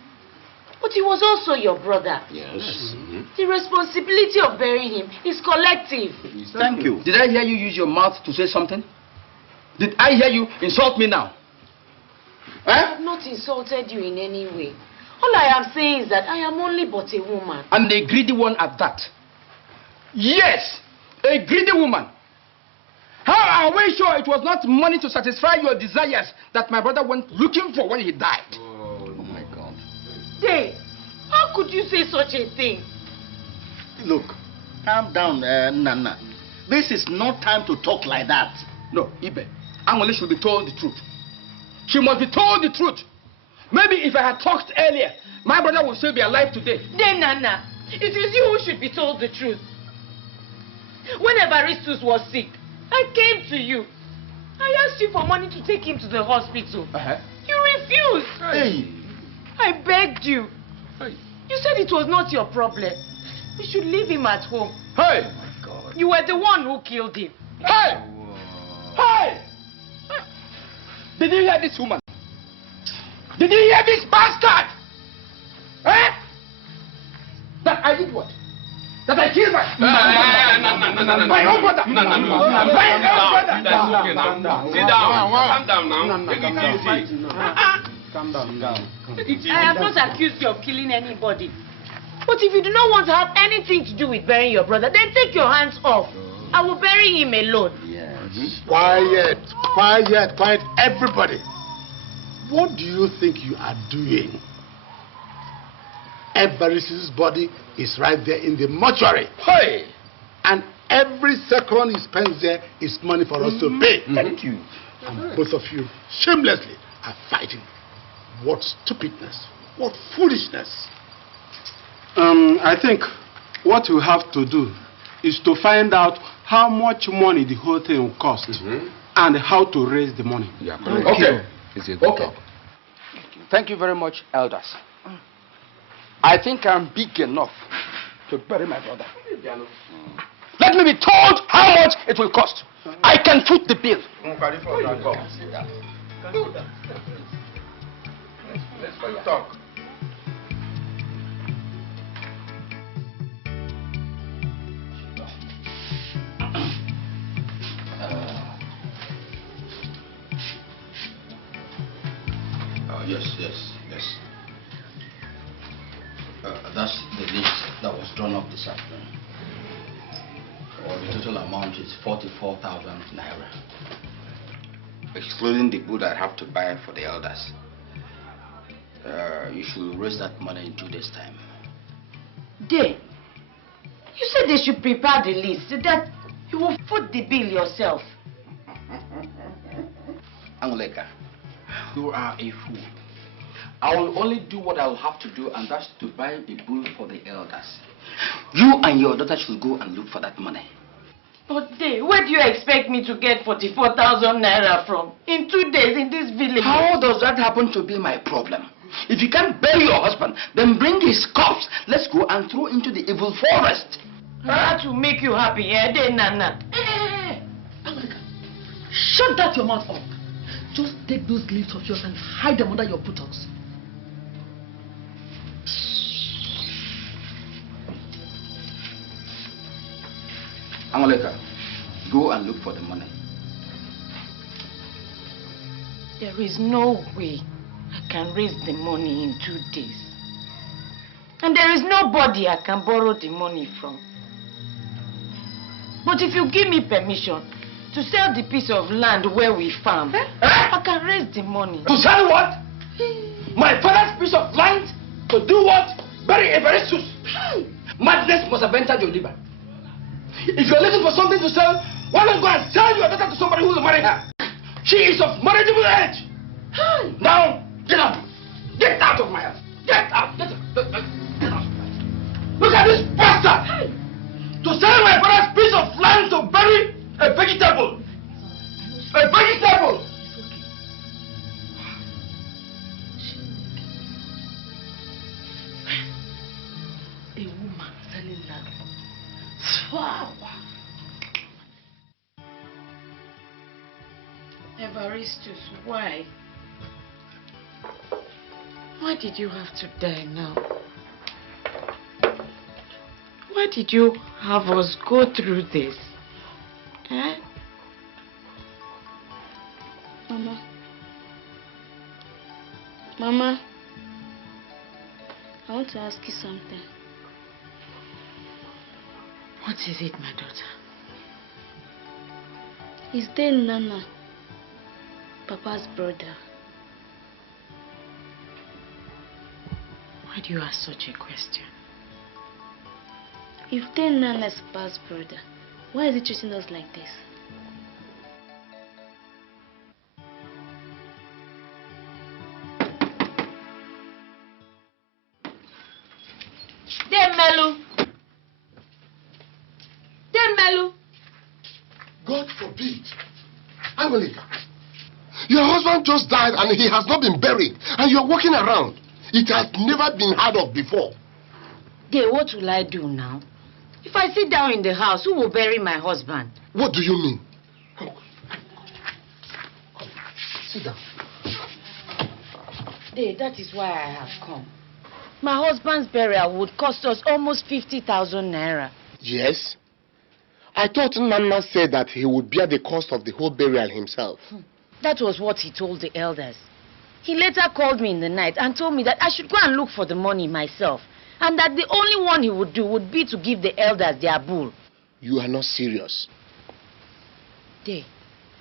But he was also your brother. Yes. The responsibility of burying him is collective. Thank you. Did I hear you use your mouth to say something? Did I hear you insult me now? I have not insulted you in any way. All I am saying is that I am only but a woman. And a greedy one at that. Yes, a greedy woman. How are we sure it was not money to satisfy your desires that my brother went looking for when he died? Oh my God. Dave, how could you say such a thing? Look, calm down, Nana. This is not time to talk like that. No, Ibe, Angole should be told the truth. She must be told the truth. Maybe if I had talked earlier, my brother would still be alive today. Then, Nana, it is you who should be told the truth. When Evaristus was sick, I came to you. I asked you for money to take him to the hospital. You refused. Hey. I begged you. Hey. You said it was not your problem. We should leave him at home. Hey! Oh my God. You were the one who killed him. Hey! Hey! Did you hear this woman? Did you hear this bastard? Eh? That I did what? That I killed my own brother. My own brother. Sit down. Calm down now. Take it easy. Calm down. I have not accused you of killing anybody. But if you do not want to have anything to do with burying your brother, then take your hands off. I will bury him alone. Yes. Quiet, everybody. What do you think you are doing? Evaristus' body is right there in the mortuary. Hey! And every second he spends there is money for us to pay. Thank you. And both of you shamelessly are fighting. What stupidness. What foolishness. I think what we have to do is to find out how much money the whole thing will cost and how to raise the money. Yeah, okay. Okay. Thank you very much, elders. I think I'm big enough to bury my brother. Let me be told how much it will cost. I can foot the bill. Let's talk. Yes. That's the list that was drawn up this afternoon. The total amount is 44,000 naira, excluding the good I have to buy for the elders. You should raise that money in 2 days' time. Dave, you said they should prepare the list so that you will foot the bill yourself. Angoleka, you are a fool. I will only do what I will have to do, and that's to buy a bull for the elders. You and your daughter should go and look for that money. But Dave, where do you expect me to get 44,000 naira from? In 2 days in this village? How does that happen to be my problem? If you can't bury your husband, then bring his corpse. Let's go and throw into the evil forest. That will make you happy, eh, then, Nana? Hey, shut that your mouth up. Just take those leaves of yours and hide them under your buttocks. Amaleka, go and look for the money. There is no way I can raise the money in 2 days. And there is nobody I can borrow the money from. But if you give me permission to sell the piece of land where we farm, I can raise the money. To sell what? My father's piece of land? To do what? Bury Everestus. Madness must have entered your liver. If you're looking for something to sell, why not go and sell your daughter to somebody who will marry her? She is of marriageable age. Now, get out. Get out of my house. Get out. Get out. Look at this bastard. To sell my father's piece of land to bury a vegetable. A vegetable. A woman selling land. Evaristus, why? Why did you have to die now? Why did you have us go through this? Eh? Mama. Mama. I want to ask you something. What is it, my daughter? Is there Nana, Papa's brother? Why do you ask such a question? If they're Nana's Papa's brother, why is he treating us like this? Melu. Melu. God forbid. Angelica, your husband just died and he has not been buried, and you're walking around. It has never been heard of before. What will I do now? If I sit down in the house, who will bury my husband? What do you mean? Come. Sit down. That is why I have come. My husband's burial would cost us almost 50,000 naira. Yes. I thought Nana said that he would bear the cost of the whole burial himself. That was what he told the elders. He later called me in the night and told me that I should go and look for the money myself. And that the only one he would do would be to give the elders their bull. You are not serious.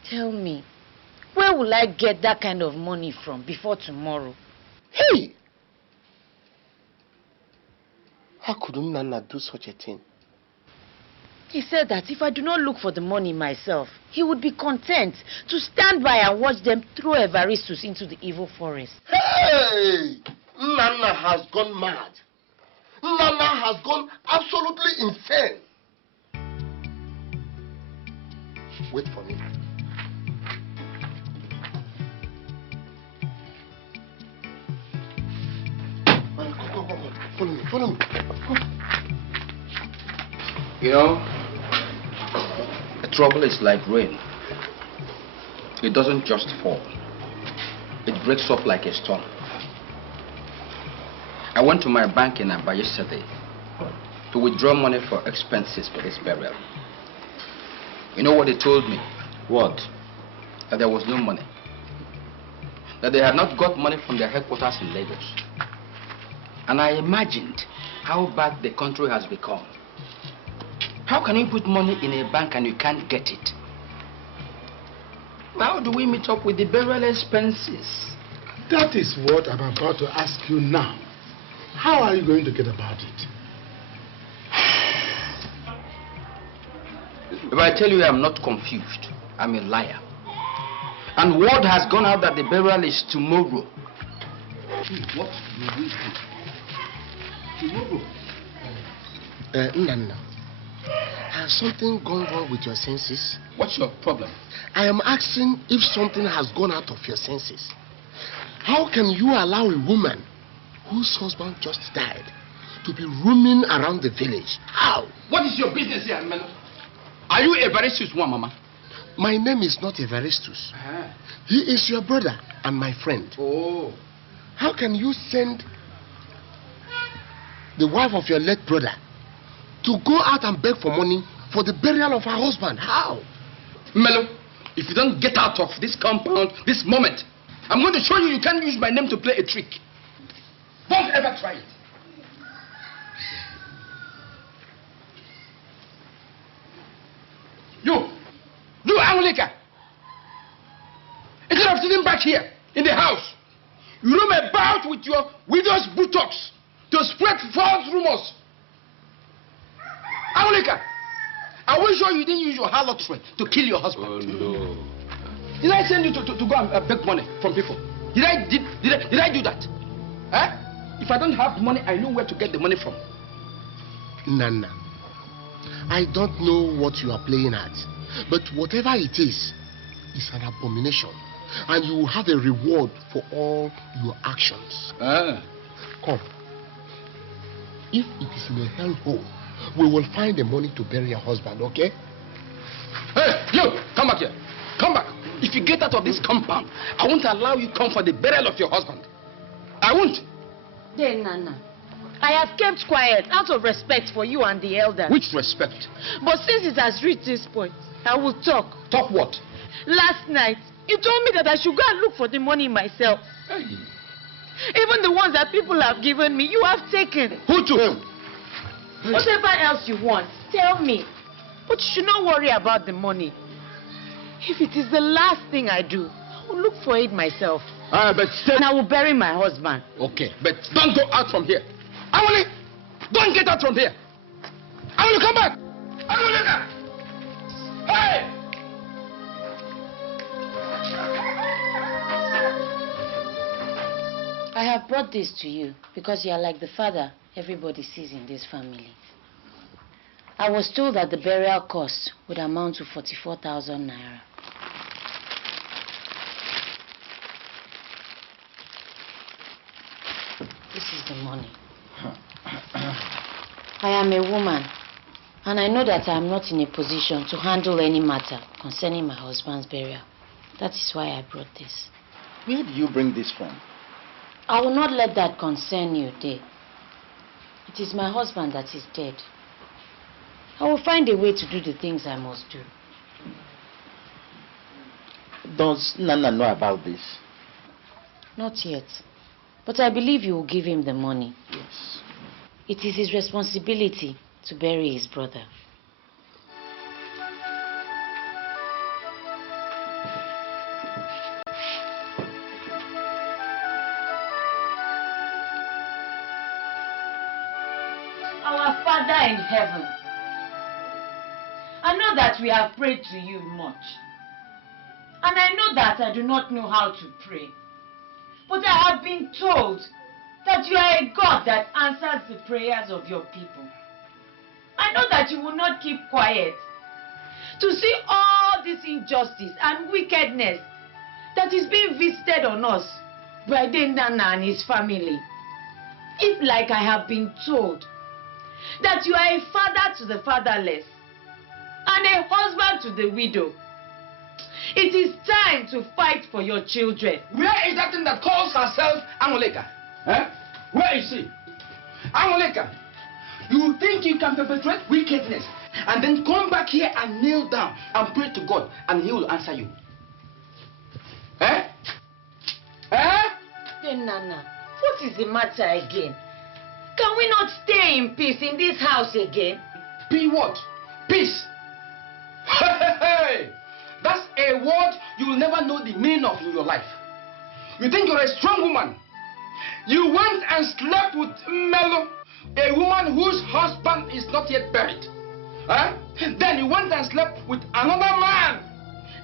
Tell me, where will I get that kind of money from before tomorrow? Hey! How could Nana do such a thing? He said that if I do not look for the money myself, he would be content to stand by and watch them throw Evaristus into the evil forest. Hey! Nana has gone mad. Nana has gone absolutely insane. Wait for me. Come. Follow me. Come. You know, the trouble is like rain. It doesn't just fall. It breaks up like a storm. I went to my bank in Aba yesterday to withdraw money for expenses for this burial. You know what they told me? What? That there was no money. That they had not got money from their headquarters in Lagos. And I imagined how bad the country has become. How can you put money in a bank and you can't get it? How do we meet up with the burial expenses? That is what I'm about to ask you now. How are you going to get about it? If I tell you I'm not confused, I'm a liar. And word has gone out that the burial is tomorrow. What will we do? Tomorrow? Nana, has something gone wrong with your senses? What's your problem? I am asking if something has gone out of your senses. How can you allow a woman whose husband just died to be roaming around the village. How? What is your business here, Melo? Are you Evaristus one, Mama? My name is not Evaristus. He is your brother and my friend. Oh. How can you send the wife of your late brother to go out and beg for money for the burial of her husband? How? Melo, if you don't get out of this compound this moment, I'm going to show you can't use my name to play a trick. Don't ever try it. You Angelica. Instead of sitting back here in the house, you roam about with your widow's buttocks to spread false rumors. Angelica, I will show you didn't use your harlotry to kill your husband. Oh no. Did I send you to go and beg money from people? Did I do that? Huh? If I don't have money, I know where to get the money from. Nana, I don't know what you are playing at, but whatever it is an abomination, and you will have a reward for all your actions. Come. If it is in a hellhole, we will find the money to bury your husband, okay? Hey, you! Come back here. Come back. If you get out of this compound, I won't allow you come for the burial of your husband. I won't. Then, Nana, I have kept quiet out of respect for you and the elders. Which respect? But since it has reached this point, I will talk. Talk what? Last night, you told me that I should go and look for the money myself. Hey. Even the ones that people have given me, you have taken. Who took? Hey. Whatever else you want, tell me. But you should not worry about the money. If it is the last thing I do, I will look for it myself. And I will bury my husband. Okay, but don't go out from here. Amuli, don't get out from here. Amuli, come back. Amuli, hey! I have brought this to you because you are like the father everybody sees in this family. I was told that the burial cost would amount to 44,000 naira. This is the money. I am a woman, and I know that I am not in a position to handle any matter concerning my husband's burial. That is why I brought this. Where do you bring this from? I will not let that concern you, Day. It is my husband that is dead. I will find a way to do the things I must do. Does Nana know about this? Not yet. But I believe you will give him the money. Yes. It is his responsibility to bury his brother. Our Father in heaven, I know that we have prayed to you much. And I know that I do not know how to pray. But I have been told that you are a God that answers the prayers of your people. I know that you will not keep quiet to see all this injustice and wickedness that is being visited on us by Nana and his family. If, like I have been told, that you are a father to the fatherless and a husband to the widow, it is time to fight for your children. Where is that thing that calls herself Angoleka? Eh? Where is she? Angoleka, you think you can perpetrate wickedness and then come back here and kneel down and pray to God and he will answer you? Eh? Eh? Then Nana, what is the matter again? Can we not stay in peace in this house again? Be what? Peace? Hey! That's a word you will never know the meaning of in your life. You think you're a strong woman. You went and slept with Melo, a woman whose husband is not yet buried. Huh? Then you went and slept with another man.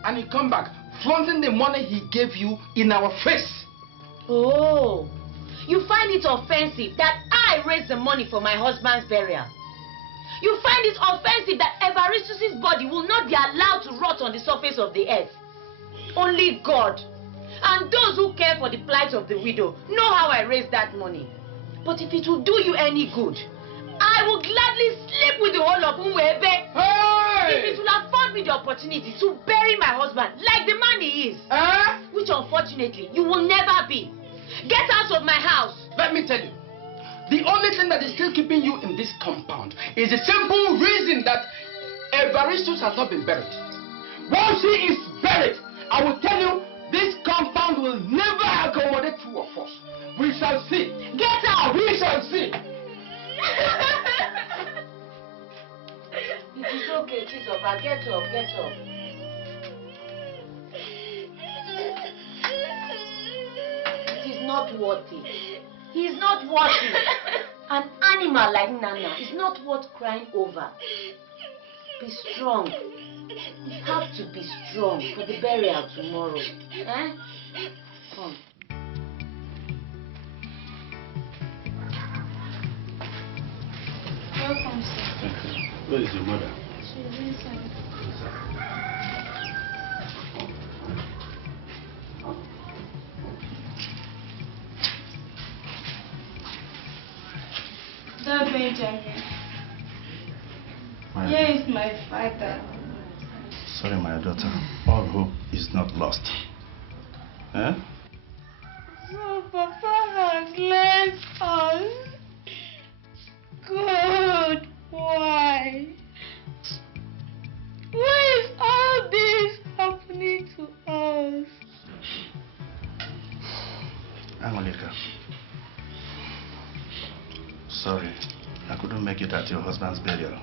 And you come back flaunting the money he gave you in our face. Oh, you find it offensive that I raised the money for my husband's burial. You find it offensive that Evaristus' body will not be allowed to rot on the surface of the earth. Only God and those who care for the plight of the widow know how I raised that money. But if it will do you any good, I will gladly sleep with the whole of Umwebe. Hey! If it will afford me the opportunity to bury my husband like the man he is, which unfortunately you will never be. Get out of my house. Let me tell you, the only thing that is still keeping you in this compound is the simple reason that Evaristus has not been buried. Once he is buried, I will tell you, this compound will never accommodate two of us. We shall see. Get out! We shall see. It is okay, Chizoba. Get up, get up. It is not worthy. He is not worthy. An animal like Nana is not worth crying over. Be strong. You have to be strong for the burial tomorrow. Eh? Come. Welcome, sir. Where is your mother? She's inside. Sir Benjamin. Here is my father. Sorry, my daughter. All hope is not lost. Eh? So Papa has left us. Good. Why? Why is all this happening to us? Angolika. Sorry, I couldn't make it at your husband's burial.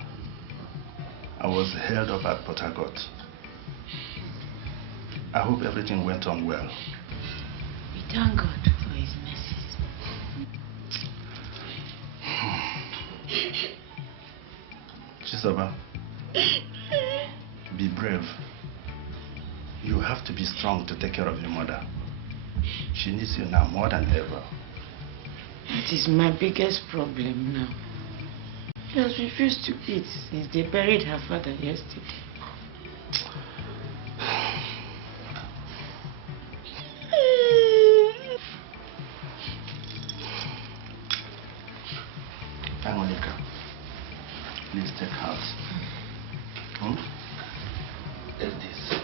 I was held up at Port Harcourt. I hope everything went on well. We thank God for his mercies. Chisoba, be brave. You have to be strong to take care of your mother. She needs you now more than ever. That is my biggest problem now. She has refused to eat since they buried her father yesterday. Angolika, please take heart. Take this.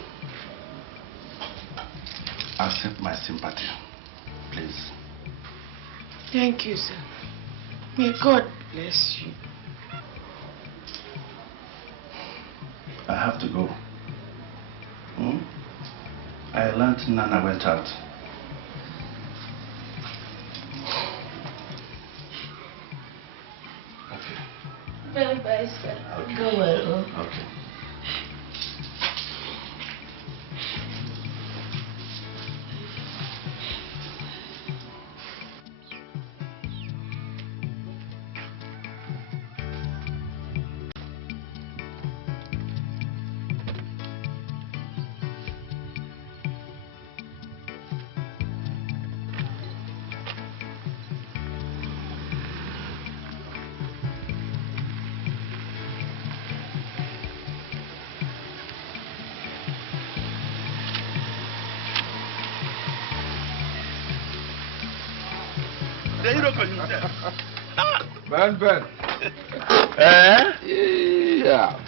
Accept my sympathy, please. Thank you, sir. May God bless you. I have to go. I learned Nana went out. Okay. Bye-bye, sir. Okay. Go well. Okay. Ben. Eh? Yeah.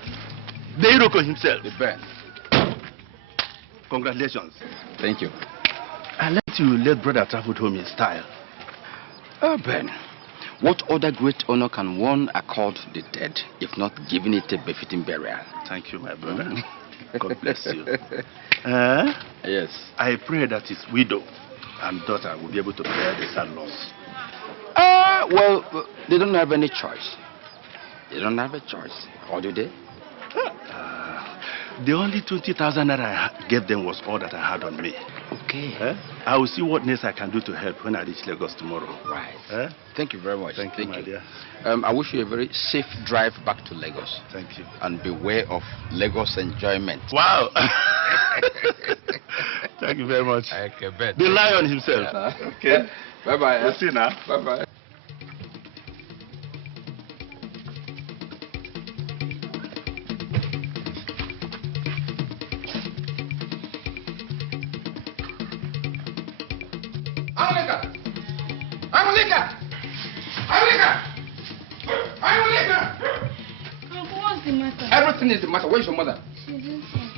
The Iroko himself. The Ben. Congratulations. Thank you. I let you let brother travel home in style. Ben, what other great honor can one accord the dead if not giving it a befitting burial? Thank you, my brother. God bless you. Yes. I pray that his widow and daughter will be able to bear the sad loss. Well, they don't have any choice. They don't have a choice. Or do they? The only 20,000 that I gave them was all that I had on me. Okay. I will see what next I can do to help when I reach Lagos tomorrow. Right. Thank you very much. Thank you, my dear. I wish you a very safe drive back to Lagos. Thank you. And beware of Lagos enjoyment. Wow. Thank you very much. Okay, bet. The lion himself. Yeah. Okay. Bye-bye. We'll see you now. Bye-bye. the matter? Everything is the matter. Where is your mother? She's inside.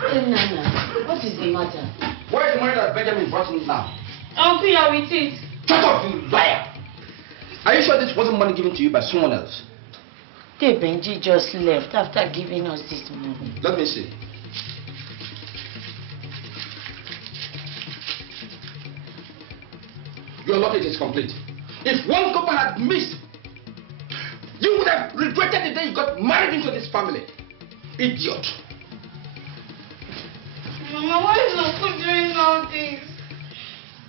Hey, Nana, what is the matter? Where is the money that Benjamin brought in now? Uncle, you're with it. Shut up, you liar! Are you sure this wasn't money given to you by someone else? Benji just left after giving us this money. Let me see. Your locket is complete. If one couple had missed, you would have regretted the day you got married into this family. Idiot. Mama, why is Uncle doing all this?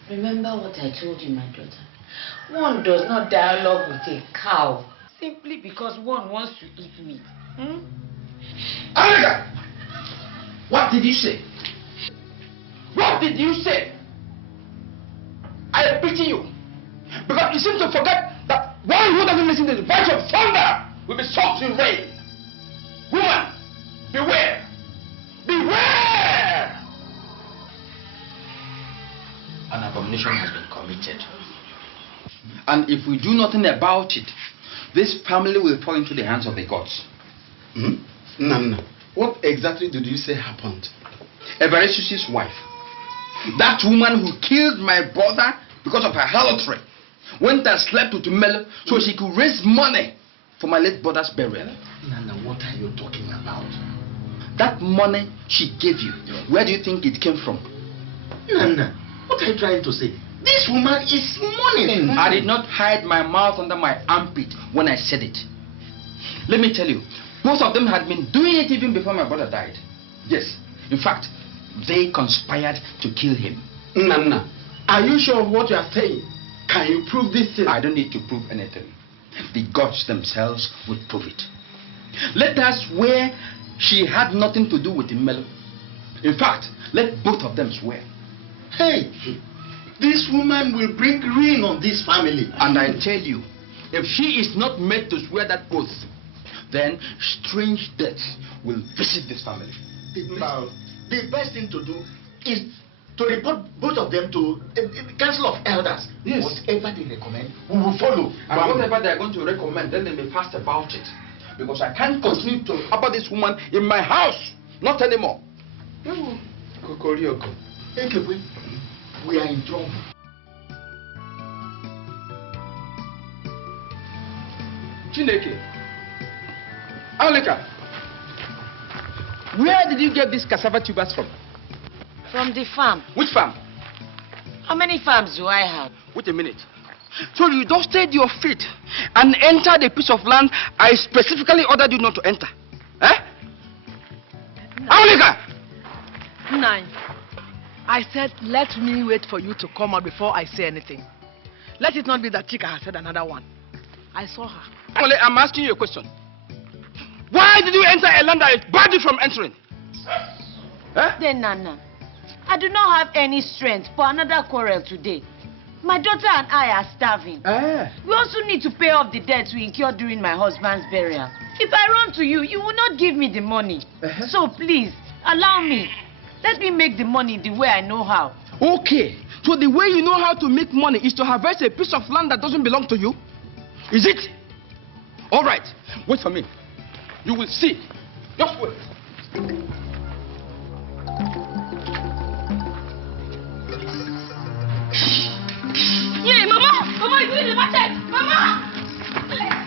Remember what I told you, my daughter. One does not dialogue with a cow simply because one wants to eat meat. Alega! What did you say? What did you say? I pity you. Because you seem to forget that one who doesn't listen to the voice of thunder will be soaked in rain. Woman, beware! Beware! An abomination has been committed. And if we do nothing about it, this family will fall into the hands of the gods. Nana, what exactly did you say happened? Everestus' wife, that woman who killed my brother because of her harlotry, went and slept with Melo so she could raise money for my late brother's burial. Nana, what are you talking about? That money she gave you, where do you think it came from? Nana, what are you trying to say? This woman is money. I did not hide my mouth under my armpit when I said it. Let me tell you, both of them had been doing it even before my brother died. Yes, in fact, they conspired to kill him. Nana, are you sure of what you are saying? Can you prove this thing? I don't need to prove anything. The gods themselves would prove it. Let us swear she had nothing to do with Imelo. In fact, let both of them swear. Hey, this woman will bring ruin on this family. And I tell you, if she is not made to swear that oath, then strange deaths will visit this family. The best thing to do is to report both of them to the Council of Elders. Yes. Whatever they recommend, we will follow. And whatever they are going to recommend, then they may fast about it. Because I can't continue to harbor this woman in my house. Not anymore. Kokorioko. We are in trouble. Chineke. Aleka. Where did you get these cassava tubers from? From the farm. Which farm? How many farms do I have? Wait a minute. So you dusted your feet and entered a piece of land I specifically ordered you not to enter. Eh? Aleka! Nine. I said, let me wait for you to come out before I say anything. Let it not be that Chika has said another one. I saw her. Only I'm asking you a question. Why did you enter a land that is barred you from entering? Huh? Then, Nana, I do not have any strength for another quarrel today. My daughter and I are starving. We also need to pay off the debts we incurred during my husband's burial. If I run to you, you will not give me the money. So please, allow me. Let me make the money the way I know how. Okay. So the way you know how to make money is to harvest a piece of land that doesn't belong to you? Is it? All right. Wait for me. You will see. Just wait. Yeah, Mama! Mama, it's in the market! Mama! Mama!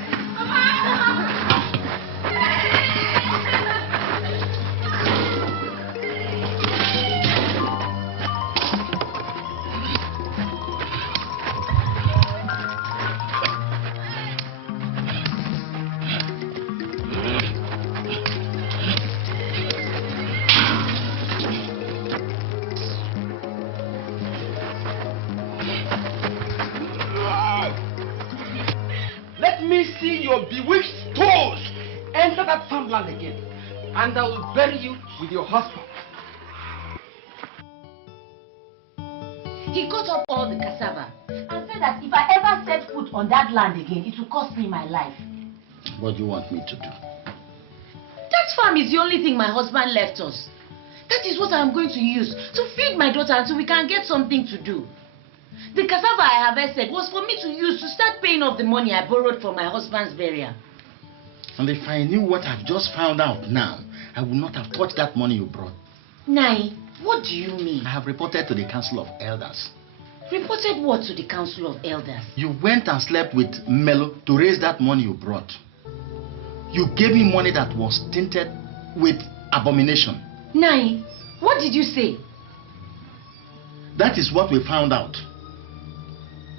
See your bewitched toes enter that farmland again, and I will bury you with your husband. He cut up all the cassava and said that if I ever set foot on that land again, it will cost me my life. What do you want me to do? That farm is the only thing my husband left us. That is what I am going to use to feed my daughter until we can get something to do. The cassava I harvested was for me to use to start paying off the money I borrowed for my husband's burial. And if I knew what I've just found out now, I would not have touched that money you brought. Nai, what do you mean? I have reported to the Council of Elders. Reported what to the Council of Elders? You went and slept with Melo to raise that money you brought. You gave me money that was tainted with abomination. Nai, what did you say? That is what we found out.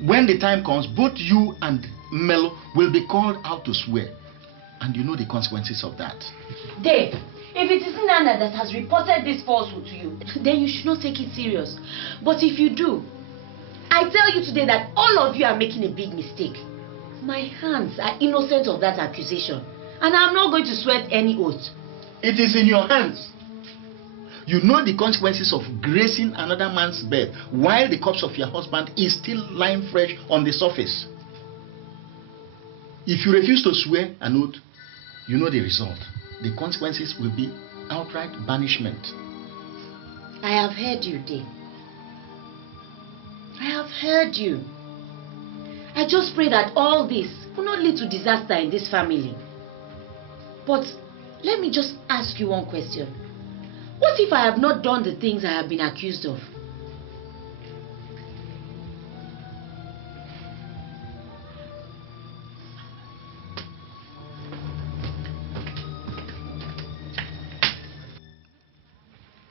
When the time comes, both you and Melo will be called out to swear. And you know the consequences of that. Dave, if it is Nana that has reported this falsehood to you, then you should not take it serious. But if you do, I tell you today that all of you are making a big mistake. My hands are innocent of that accusation. And I'm not going to sweat any oath. It is in your hands. You know the consequences of gracing another man's bed while the corpse of your husband is still lying fresh on the surface. If you refuse to swear an oath, you know the result. The consequences will be outright banishment. I have heard you, Dave. I have heard you. I just pray that all this will not lead to disaster in this family. But let me just ask you one question. What if I have not done the things I have been accused of?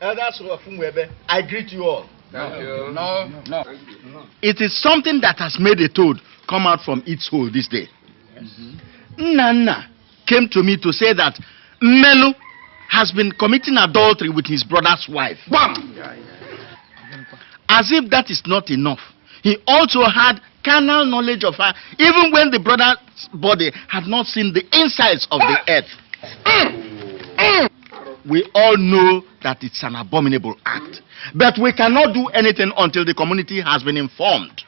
Elders of Umwebe, I greet you all. No. It is something that has made a toad come out from its hole this day. Nana came to me to say that Melo has been committing adultery with his brother's wife. Bam! As if that is not enough, he also had carnal knowledge of her, even when the brother's body had not seen the insides of the earth. We all know that it's an abominable act, but we cannot do anything until the community has been informed.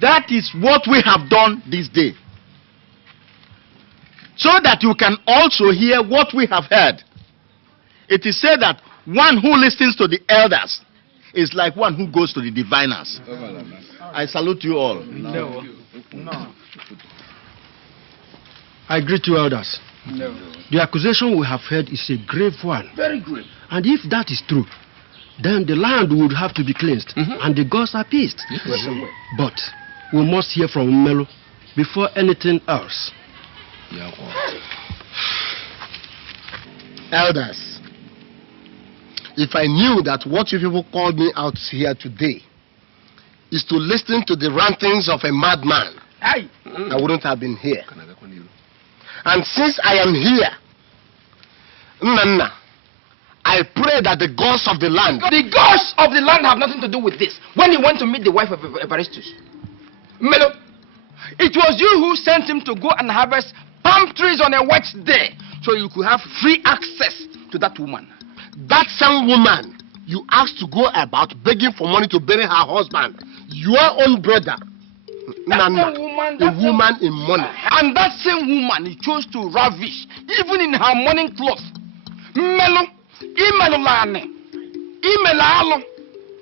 That is what we have done this day, so that you can also hear what we have heard. It is said that one who listens to the elders is like one who goes to the diviners. I salute you all. No. I greet you, elders. No. The accusation we have heard is a grave one. Very grave. And if that is true, then the land would have to be cleansed and the gods appeased. Yes. But we must hear from Melo before anything else. Elders, if I knew that what you people called me out here today is to listen to the rantings of a madman, I wouldn't have been here. And since I am here, Nana, I pray that the gods of the land... The gods of the land have nothing to do with this. When he went to meet the wife of Evaristus, Melo, it was you who sent him to go and harvest palm trees on a wet day so you could have free access to that woman. That same woman you asked to go about begging for money to bury her husband, your own brother, Nana, a woman in money. And that same woman he chose to ravish, even in her morning clothes. Melo,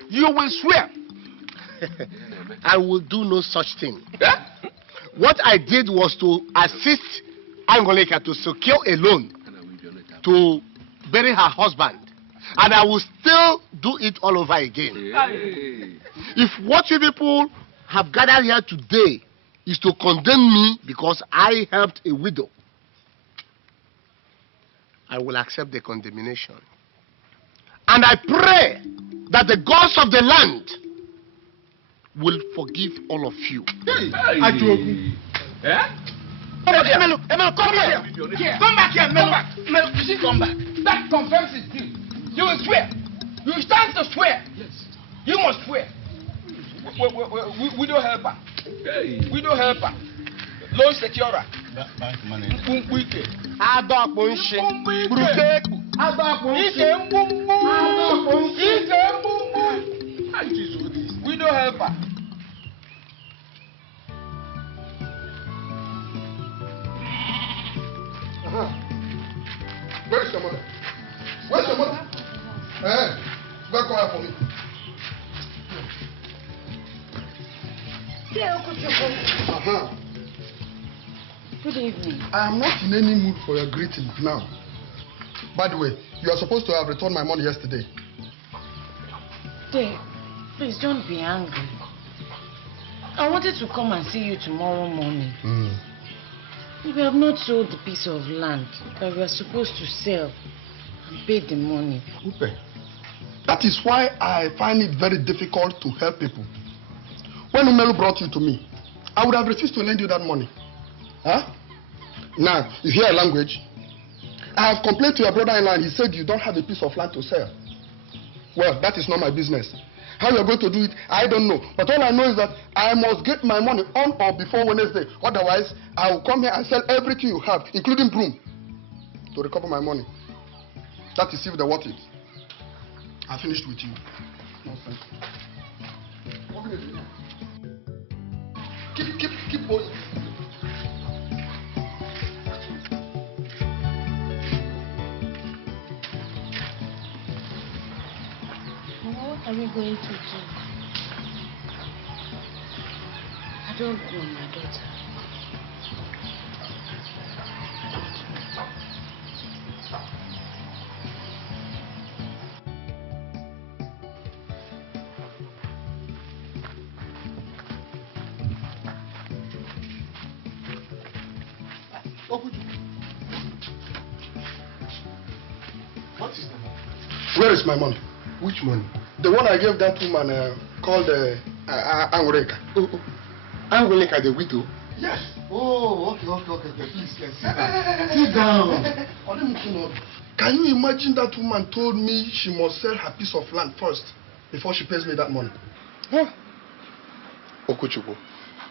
you will swear. I will do no such thing. What I did was to assist Angoleka to secure a loan to bury her husband. And I will still do it all over again. If what you people have gathered here today is to condemn me because I helped a widow, I will accept the condemnation. And I pray that the gods of the land will forgive all of you. Emelo, come here. Come back here, Melo. Come back. That confirms his guilt. You will swear. You stand to swear. Yes. You must swear. Widow helper. Widow helper. Loan securer. Mkwike. Adapunshi. Brukeku. Adapunshi. Ike. Widow helper. Where is your mother? Where's your mother? Go and call her for me. Good evening. I am not in any mood for your greeting now. By the way, you are supposed to have returned my money yesterday. Dave, please don't be angry. I wanted to come and see you tomorrow morning. We have not sold the piece of land that we are supposed to sell and paid the money. Upe, that is why I find it very difficult to help people. When Umelu brought you to me, I would have refused to lend you that money. Huh? Now, you hear a language? I have complained to your brother-in-law and he said you don't have a piece of land to sell. Well, that is not my business. How you are going to do it, I don't know. But all I know is that I must get my money on or before Wednesday. Otherwise, I will come here and sell everything you have, including broom, to recover my money. That is if they want it. I finished with you. Nonsense. Keep going. What are we going to do? I don't know, my daughter. What is the money? Where is my money? Which money? The one I gave that woman called Angureka. Angureka, the widow? Yes. Oh, okay. Please, sit down. Sit down. Can you imagine that woman told me she must sell her piece of land first before she pays me that money? Huh? Okuchukwu,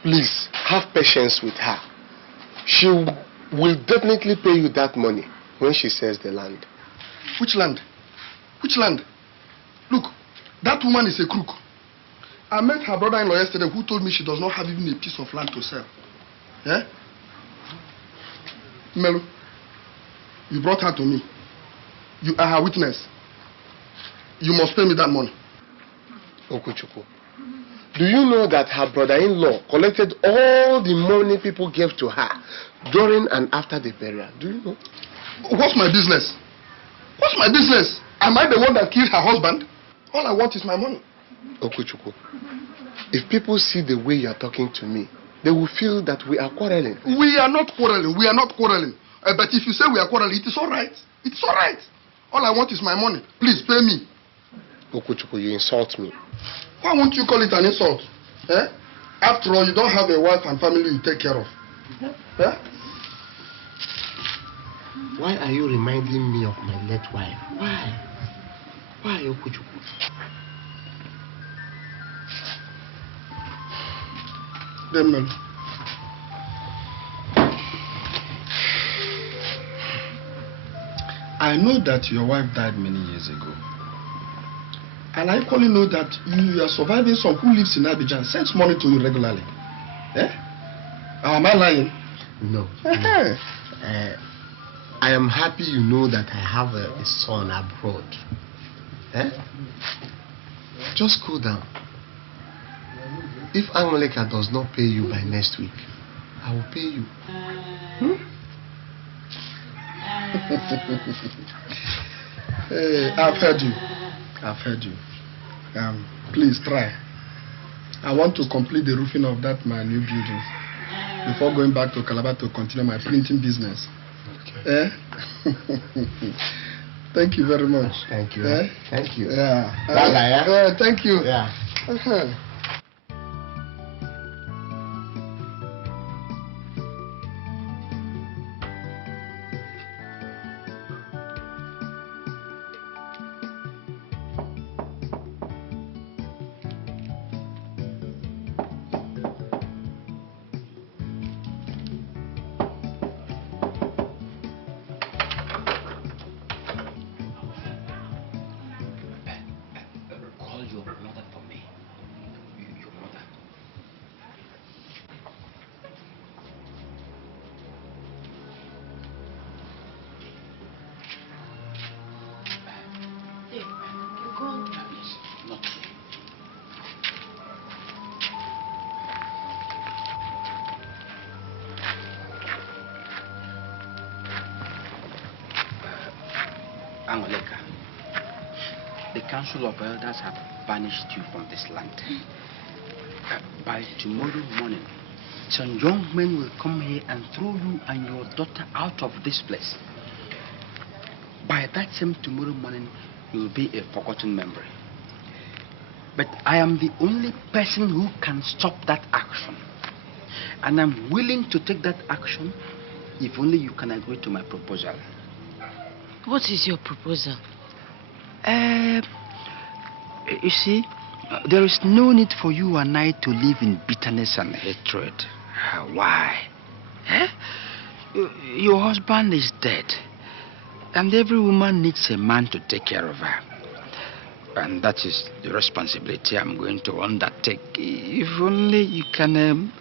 please have patience with her. She will definitely pay you that money when she sells the land. Which land? Which land? Look, that woman is a crook. I met her brother-in-law yesterday who told me she does not have even a piece of land to sell. Eh? Melu, you brought her to me. You are her witness. You must pay me that money. Okuchukwu, do you know that her brother-in-law collected all the money people gave to her during and after the burial? Do you know? What's my business? What's my business? Am I the one that killed her husband? All I want is my money. Okuchukwu, if people see the way you are talking to me, they will feel that we are quarreling. We are not quarreling. We are not quarreling. But if you say we are quarreling, it is all right. It is all right. All I want is my money. Please pay me. Okuchukwu, you insult me. Why won't you call it an insult? Eh? After all, you don't have a wife and family you take care of. Eh? Why are you reminding me of my late wife? Why? Why, Okuchukwu? Then, I know that your wife died many years ago. And I equally know that you are surviving some who lives in Abidjan, sends money to you regularly. Eh? Am I lying? No. I am happy you know that I have a son abroad. Eh? Just cool down. If Angoleka does not pay you by next week, I will pay you. Hey, I've heard you. I've heard you. Please try. I want to complete the roofing of that my new building before going back to Calabar to continue my printing business. Okay. Eh? Thank you very much. Thank you. Eh? Thank you. Yeah. Thank you. Yeah. Angoleka, the Council of Elders have banished you from this land. By tomorrow morning, some young men will come here and throw you and your daughter out of this place. By that same tomorrow morning, you will be a forgotten memory. But I am the only person who can stop that action. And I'm willing to take that action if only you can agree to my proposal. What is your proposal? You see, there is no need for you and I to live in bitterness and hatred. Why? Your husband is dead. And every woman needs a man to take care of her. And that is the responsibility I'm going to undertake. If only you can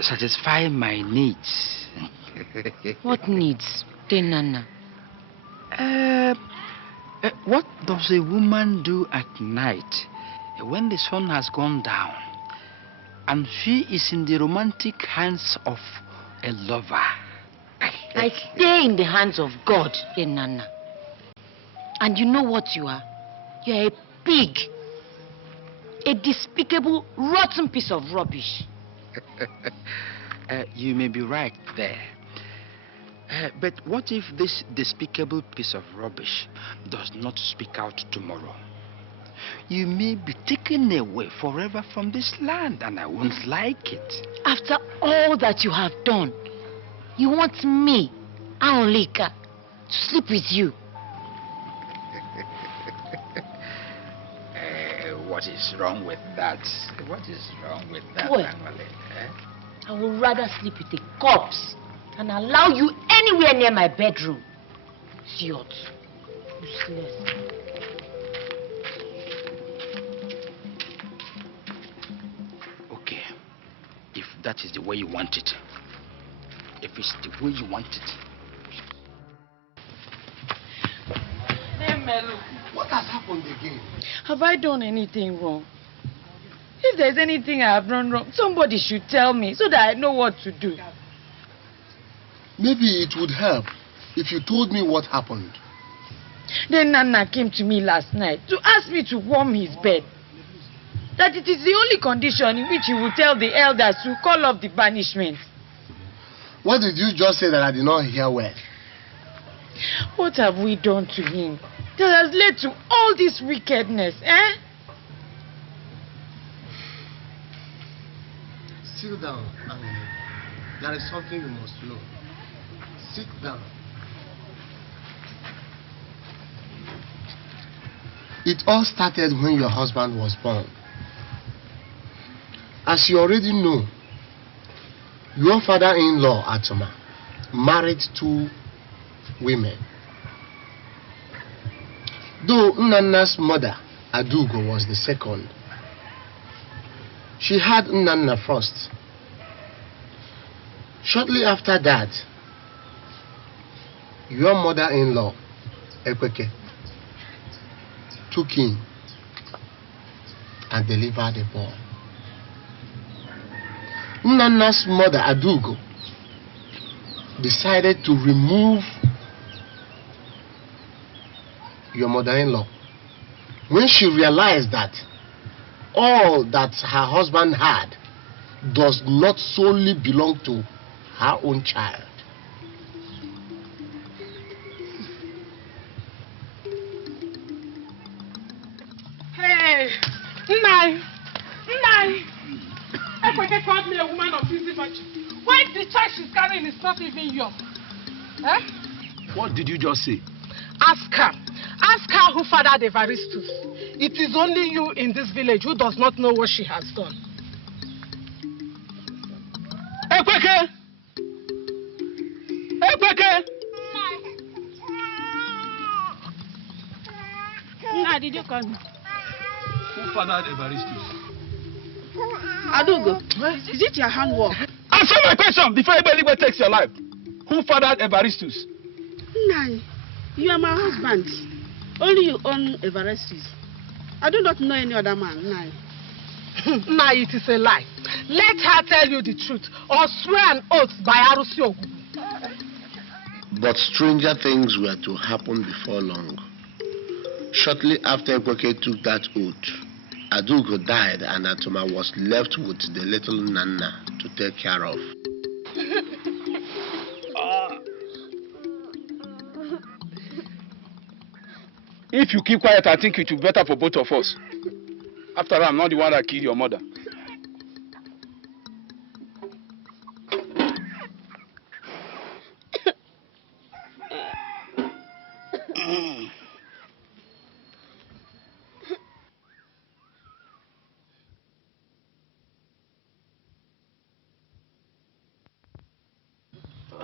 satisfy my needs. What needs, Nana? What does a woman do at night when the sun has gone down and she is in the romantic hands of a lover? I stay in the hands of God, Nana. And you know what you are? You are a pig. A despicable, rotten piece of rubbish. You may be right there. But what if this despicable piece of rubbish does not speak out tomorrow? You may be taken away forever from this land, and I won't like it. After all that you have done, you want me, Aolika, to sleep with you? What is wrong with that? What is wrong with that, Well, I would rather sleep with a corpse than allow you anywhere near my bedroom. Idiot. Useless. Okay. If that is the way you want it. If it's the way you want it. Hey, Melu. What has happened again? Have I done anything wrong? If there's anything I have done wrong, somebody should tell me so that I know what to do. Maybe it would help if you told me what happened. Then Nana came to me last night to ask me to warm his bed. That it is the only condition in which he will tell the elders to call off the banishment. What did you just say that I did not hear well? What have we done to him that has led to all this wickedness, eh? Sit down, Angele. There is something you must know. Sit down. It all started when your husband was born. As you already know, your father-in-law, Atoma, married 2 women. Though Nnanna's mother, Adugo, was the second, she had Nnanna first. Shortly after that, your mother-in-law, Ekweke, took him and delivered a boy. Nnanna's mother, Adugo, decided to remove your mother-in-law when she realized that all that her husband had does not solely belong to her own child. Hey, Nai, Ekweke called me a woman of easy virtue. Why the child she's carrying is not even yours? Eh? What did you just say? Ask her. Ask her who fathered Evaristus. It is only you in this village who does not know what she has done. Ekweke! Ekweke! Nna, did you call me? Who fathered Evaristus? Adugo, is it your handwork? Answer my question before anybody takes your life. Who fathered Evaristus? Nai, you are my husband. Only you own Evaristus. I do not know any other man, Nai. Nah, it is a lie. Let her tell you the truth or swear an oath by Arusi Ogugu. But stranger things were to happen before long. Shortly after Kweke took that oath, Adugo died and Atoma was left with the little Nana to take care of. If you keep quiet, I think it will be better for both of us. After all, I'm not the one that killed your mother.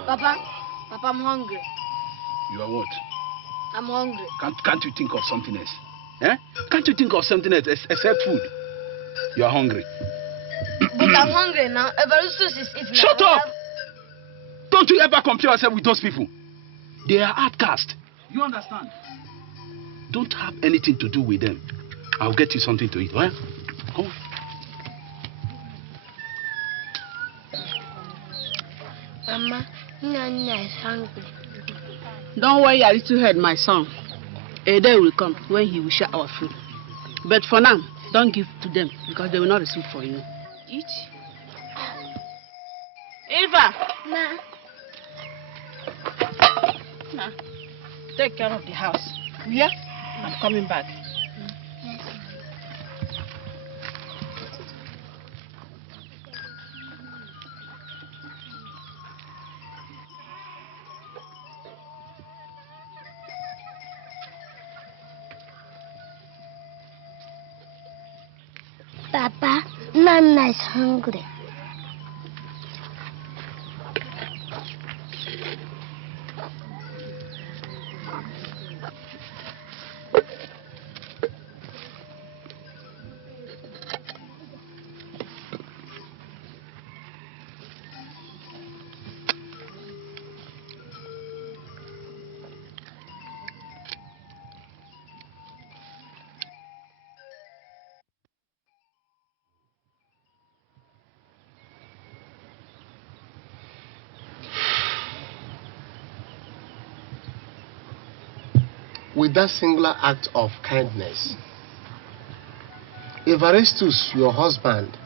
Papa, I'm hungry. You are what? I'm hungry. Can't you think of something else? Eh? Can't you think of something else except food? You are hungry. But I'm hungry now. Evaristus is eating. Shut up! Don't you ever compare yourself with those people. They are outcasts. You understand? Don't have anything to do with them. I'll get you something to eat. Right? Come on. Mama, Nana is hungry. Don't worry your little head, my son. A day will come when he will share our food. But for now, don't give to them because they will not receive for you. Eat. Eva! Ma. Nah. Take care of the house. Yeah? I'm coming back. Papa, Nana is hungry. With that singular act of kindness, Evaristus, your husband,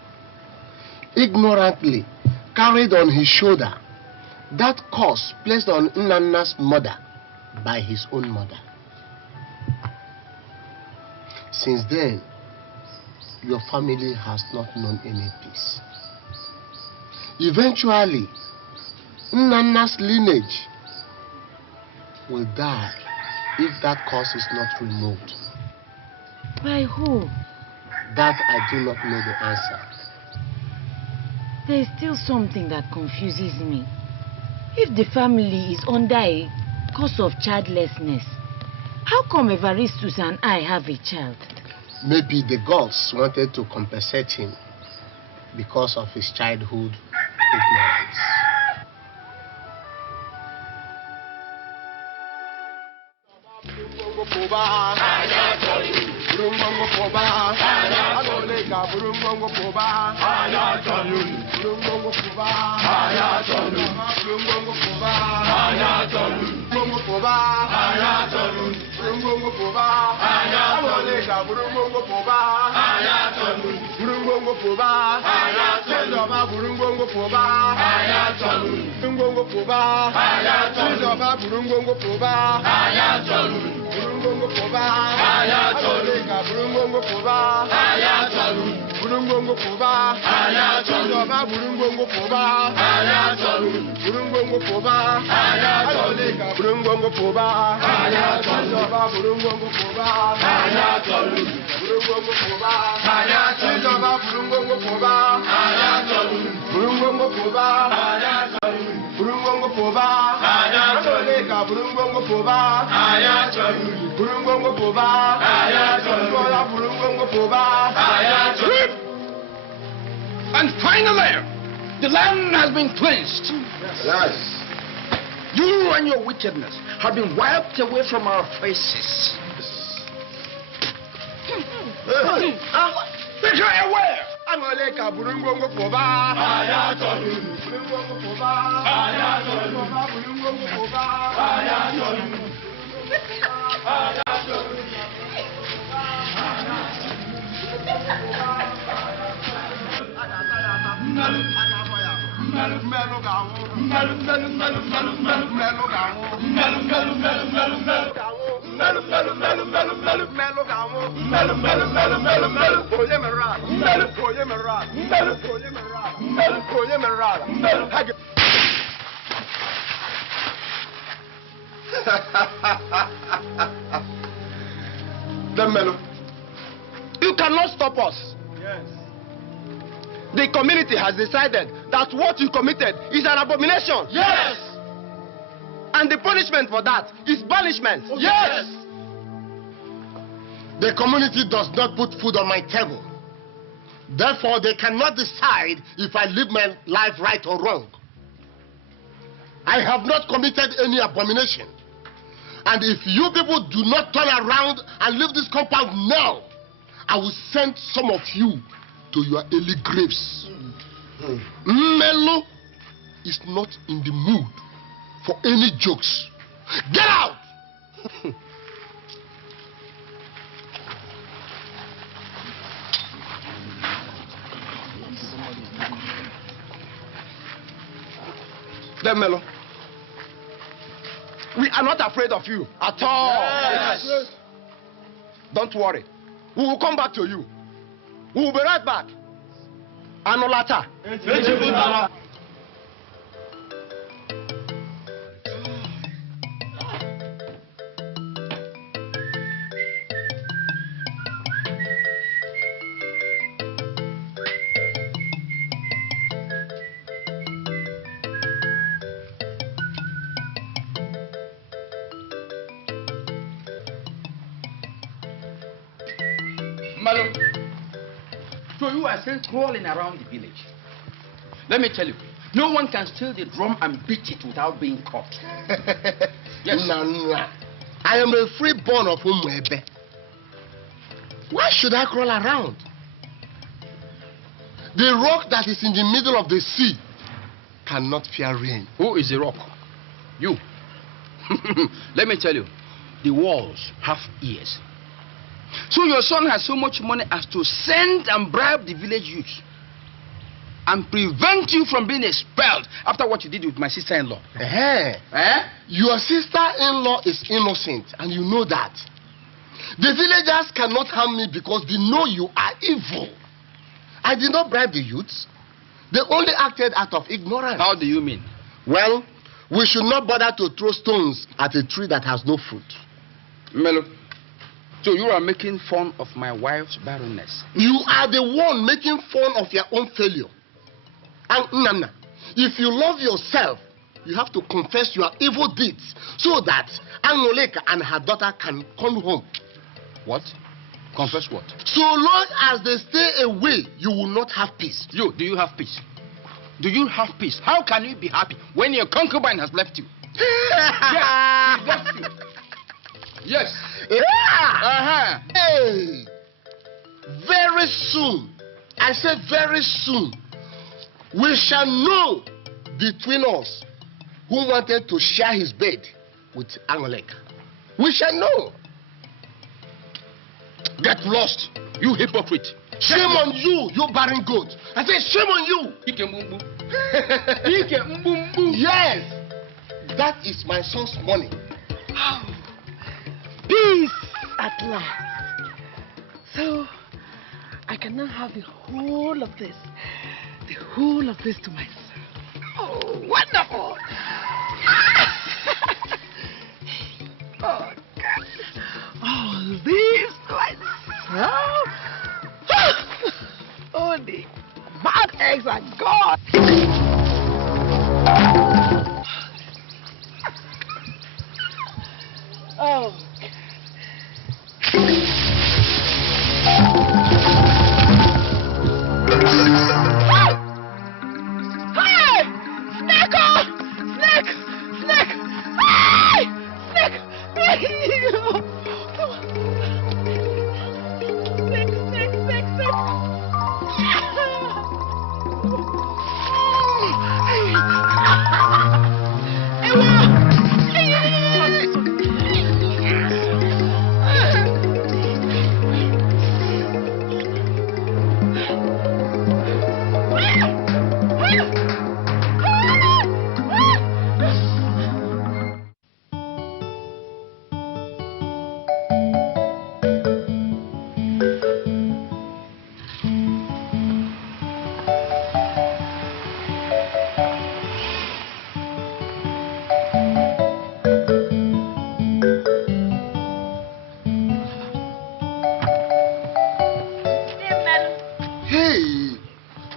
ignorantly carried on his shoulder that curse placed on Nana's mother by his own mother. Since then, your family has not known any peace. Eventually, Nana's lineage will die if that curse is not removed. By who? That I do not know the answer. There is still something that confuses me. If the family is under a cause of childlessness, how come Evaristus and I have a child? Maybe the gods wanted to compensate him because of his childhood ignorance. And finally, the land has been cleansed. Yes. You and your wickedness have been wiped away from our faces. Take her away! Angoleka burungongo poba. Aya tolu. Burungongo poba. Aya tolu. Burungongo poba. Aya tolu. Aya tolu. Melo, you cannot stop us. Yes. The community has decided that what you committed is an abomination. Yes. And the punishment for that is banishment. Yes. The community does not put food on my table. Therefore, they cannot decide if I live my life right or wrong. I have not committed any abomination. And if you people do not turn around and leave this compound now, I will send some of you to your early graves. Melo is not in the mood for any jokes. Get out! Then Melo, we are not afraid of you at all. Yes. Don't worry. We will come back to you. We will be right back. Anolata. Malo, so you are still crawling around the village. Let me tell you, no one can steal the drum and beat it without being caught. Yes. Nah. I am a freeborn of Umwebe. Why should I crawl around? The rock that is in the middle of the sea cannot fear rain. Who is the rock? You. Let me tell you, the walls have ears. So your son has so much money as to send and bribe the village youth and prevent you from being expelled after what you did with my sister-in-law. Your sister-in-law is innocent, and you know that. The villagers cannot harm me because they know you are evil. I did not bribe the youths. They only acted out of ignorance. How do you mean? Well, we should not bother to throw stones at a tree that has no fruit. Melo, so you are making fun of my wife's barrenness. You are the one making fun of your own failure. And Nana, if you love yourself, you have to confess your evil deeds so that Angoleka and her daughter can come home. What? Confess what? So long as they stay away, you will not have peace. Do you have peace? Do you have peace? How can you be happy when your concubine has left you? Yes, he left you. Yes. Yeah. Hey. Very soon, I said very soon, we shall know between us who wanted to share his bed with Angoleka. We shall know. Get lost, you hypocrite. Shame on you, you barren goat. I said shame on you. Yes, that is my son's money. Peace at last. So I can now have the whole of this to myself. Oh, wonderful. Oh, God. All this to myself. Oh, the bad eggs are gone. Oh.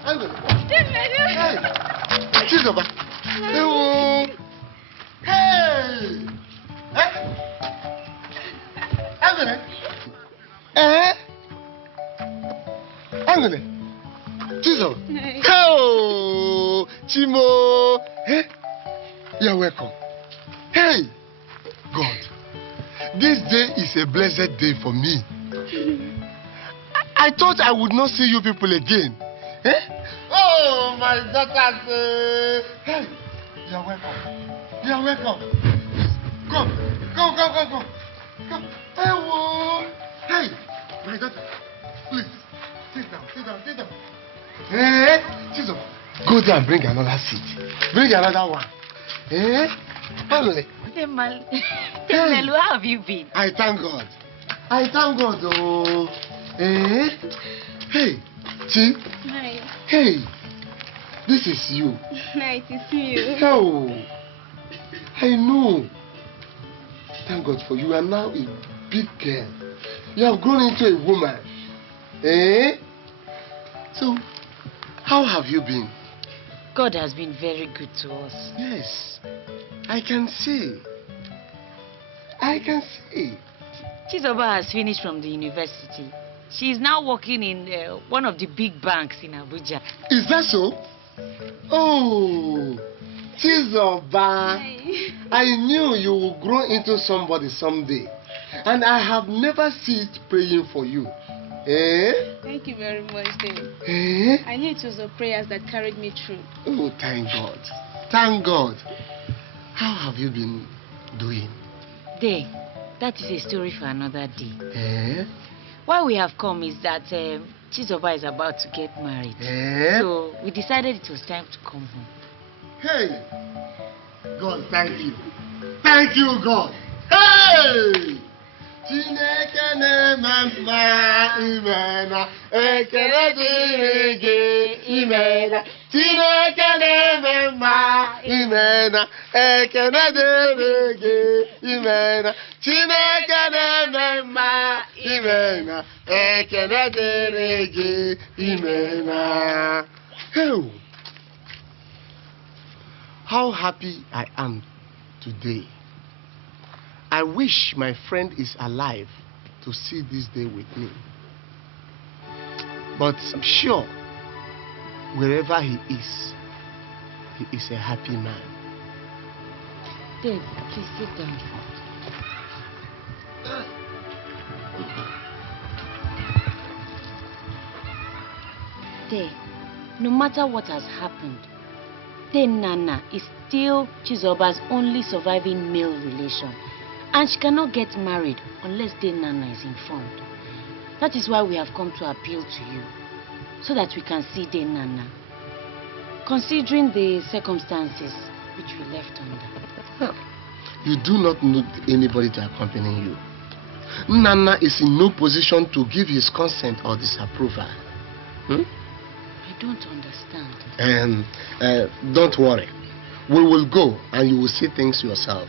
Hey, Chizoba. Hey. Angele. Angele. Chizoba. Oh, Chimo. Hey. You're welcome. Hey. God. This day is a blessed day for me. I thought I would not see you people again. Eh? Oh, my daughters. Hey, you're welcome. You're welcome. Come. Come. Hey, my daughter. Please, sit down. Hey, Chizo, go there and bring another seat. Bring another one. Eh? Family. Melu, how have you been? I thank God. Oh. Eh? Hey, Chi. Hi. Hey, this is you. Nice to see you. Oh, I know. Thank God for you. You are now a big girl. You have grown into a woman. Eh? So, how have you been? God has been very good to us. Yes, I can see. Chizoba has finished from the university. She is now working in one of the big banks in Abuja. Is that so? Oh, Chizoba. I knew you would grow into somebody someday. And I have never ceased praying for you. Eh? Thank you very much, Dave. Eh? I knew it was the prayers that carried me through. Oh, thank God. Thank God. How have you been doing? Day, that is a story for another day. Eh? Why we have come is that Chizoba is about to get married. Eh? So we decided it was time to come home. Hey! God, thank you. Thank you, God. Hey! Chineke na-eme imena ekele dịrị gị imena Chineke na-eme imena ekele dịrị gị imena Chineke na-eme imena ekele dịrị gị imena. Hey! How happy I am today. I wish my friend is alive to see this day with me. But I'm sure wherever he is a happy man. Dave, please sit down. Dave, no matter what has happened, Dave Nana is still Chizoba's only surviving male relation. And she cannot get married unless Dave Nana is informed. That is why we have come to appeal to you, so that we can see Dave Nana, considering the circumstances which we left under. You do not need anybody to accompany you. Nana is in no position to give his consent or disapproval. I don't understand. Don't worry. We will go and you will see things yourself.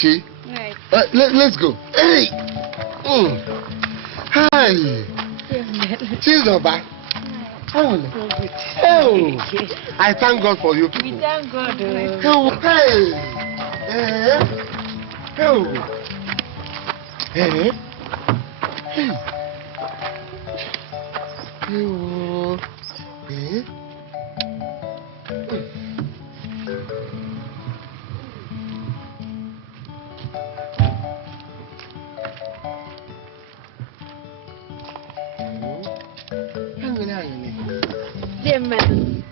Chi? Right. Let's go. Hey! Hi! Chizoba. Oh! I thank God for you people. We thank God. Oh, hey! Oh! Hey! Hey! Oh! Hey! Dear man.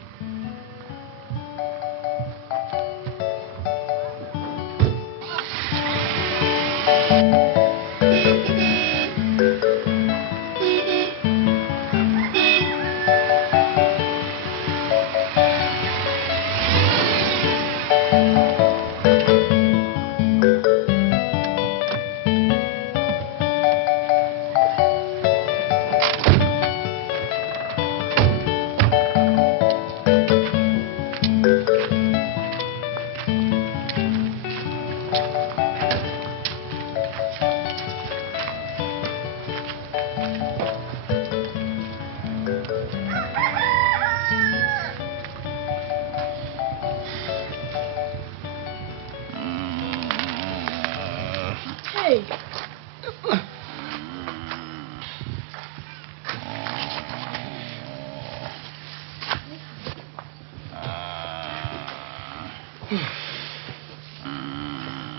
Hey!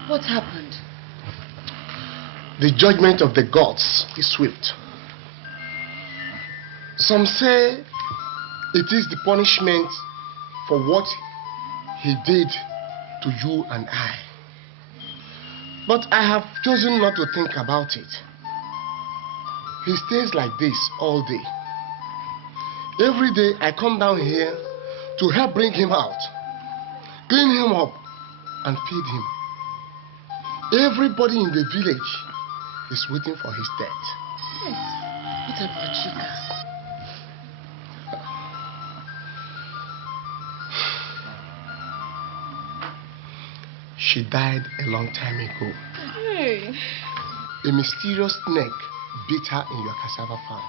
What happened? The judgment of the gods is swift. Some say it is the punishment for what he did to you and I. But I have chosen not to think about it. He stays like this all day. Every day I come down here to help bring him out, clean him up, and feed him. Everybody in the village is waiting for his death. What about Chika? She died a long time ago. Hey. A mysterious snake bit her in your cassava farm.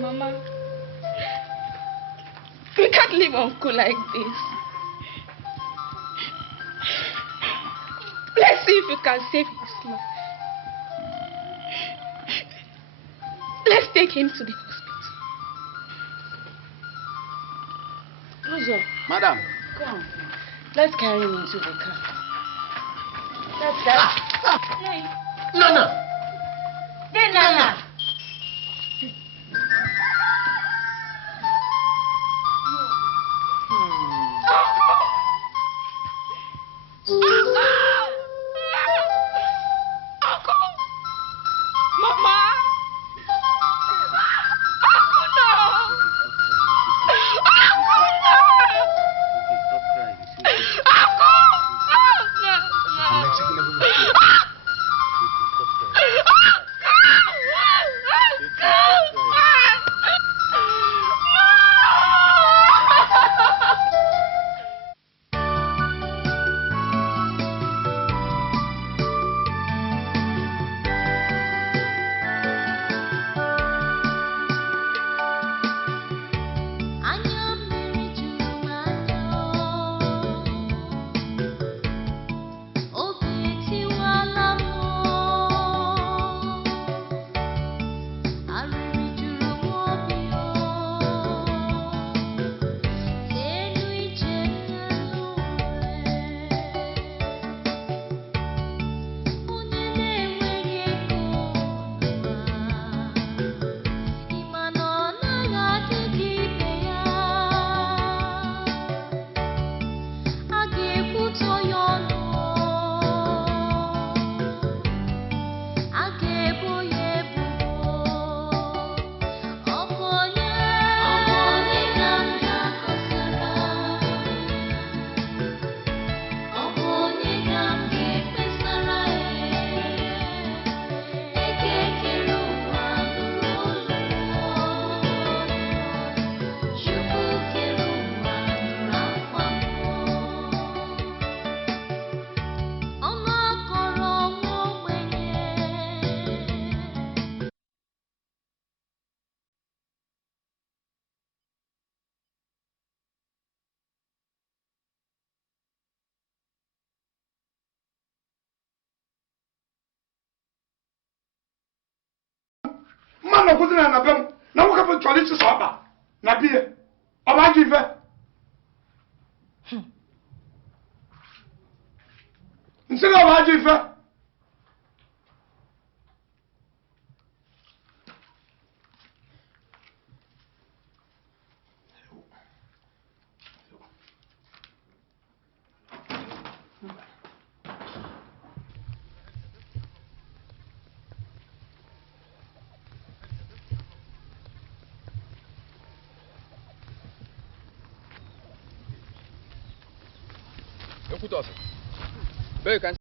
Mama, we can't leave Uncle like this. Let's see if we can save his life. Let's take him to the hospital. Rosa. Madam. Come. Let's carry him into the car. Let's go. Hey. Nana. Hey, Nana. Man of Putin and Abem, now look up to Alice Saba. Nabia, I give her. Instead of I give her. Écoute-toi. Ben, quand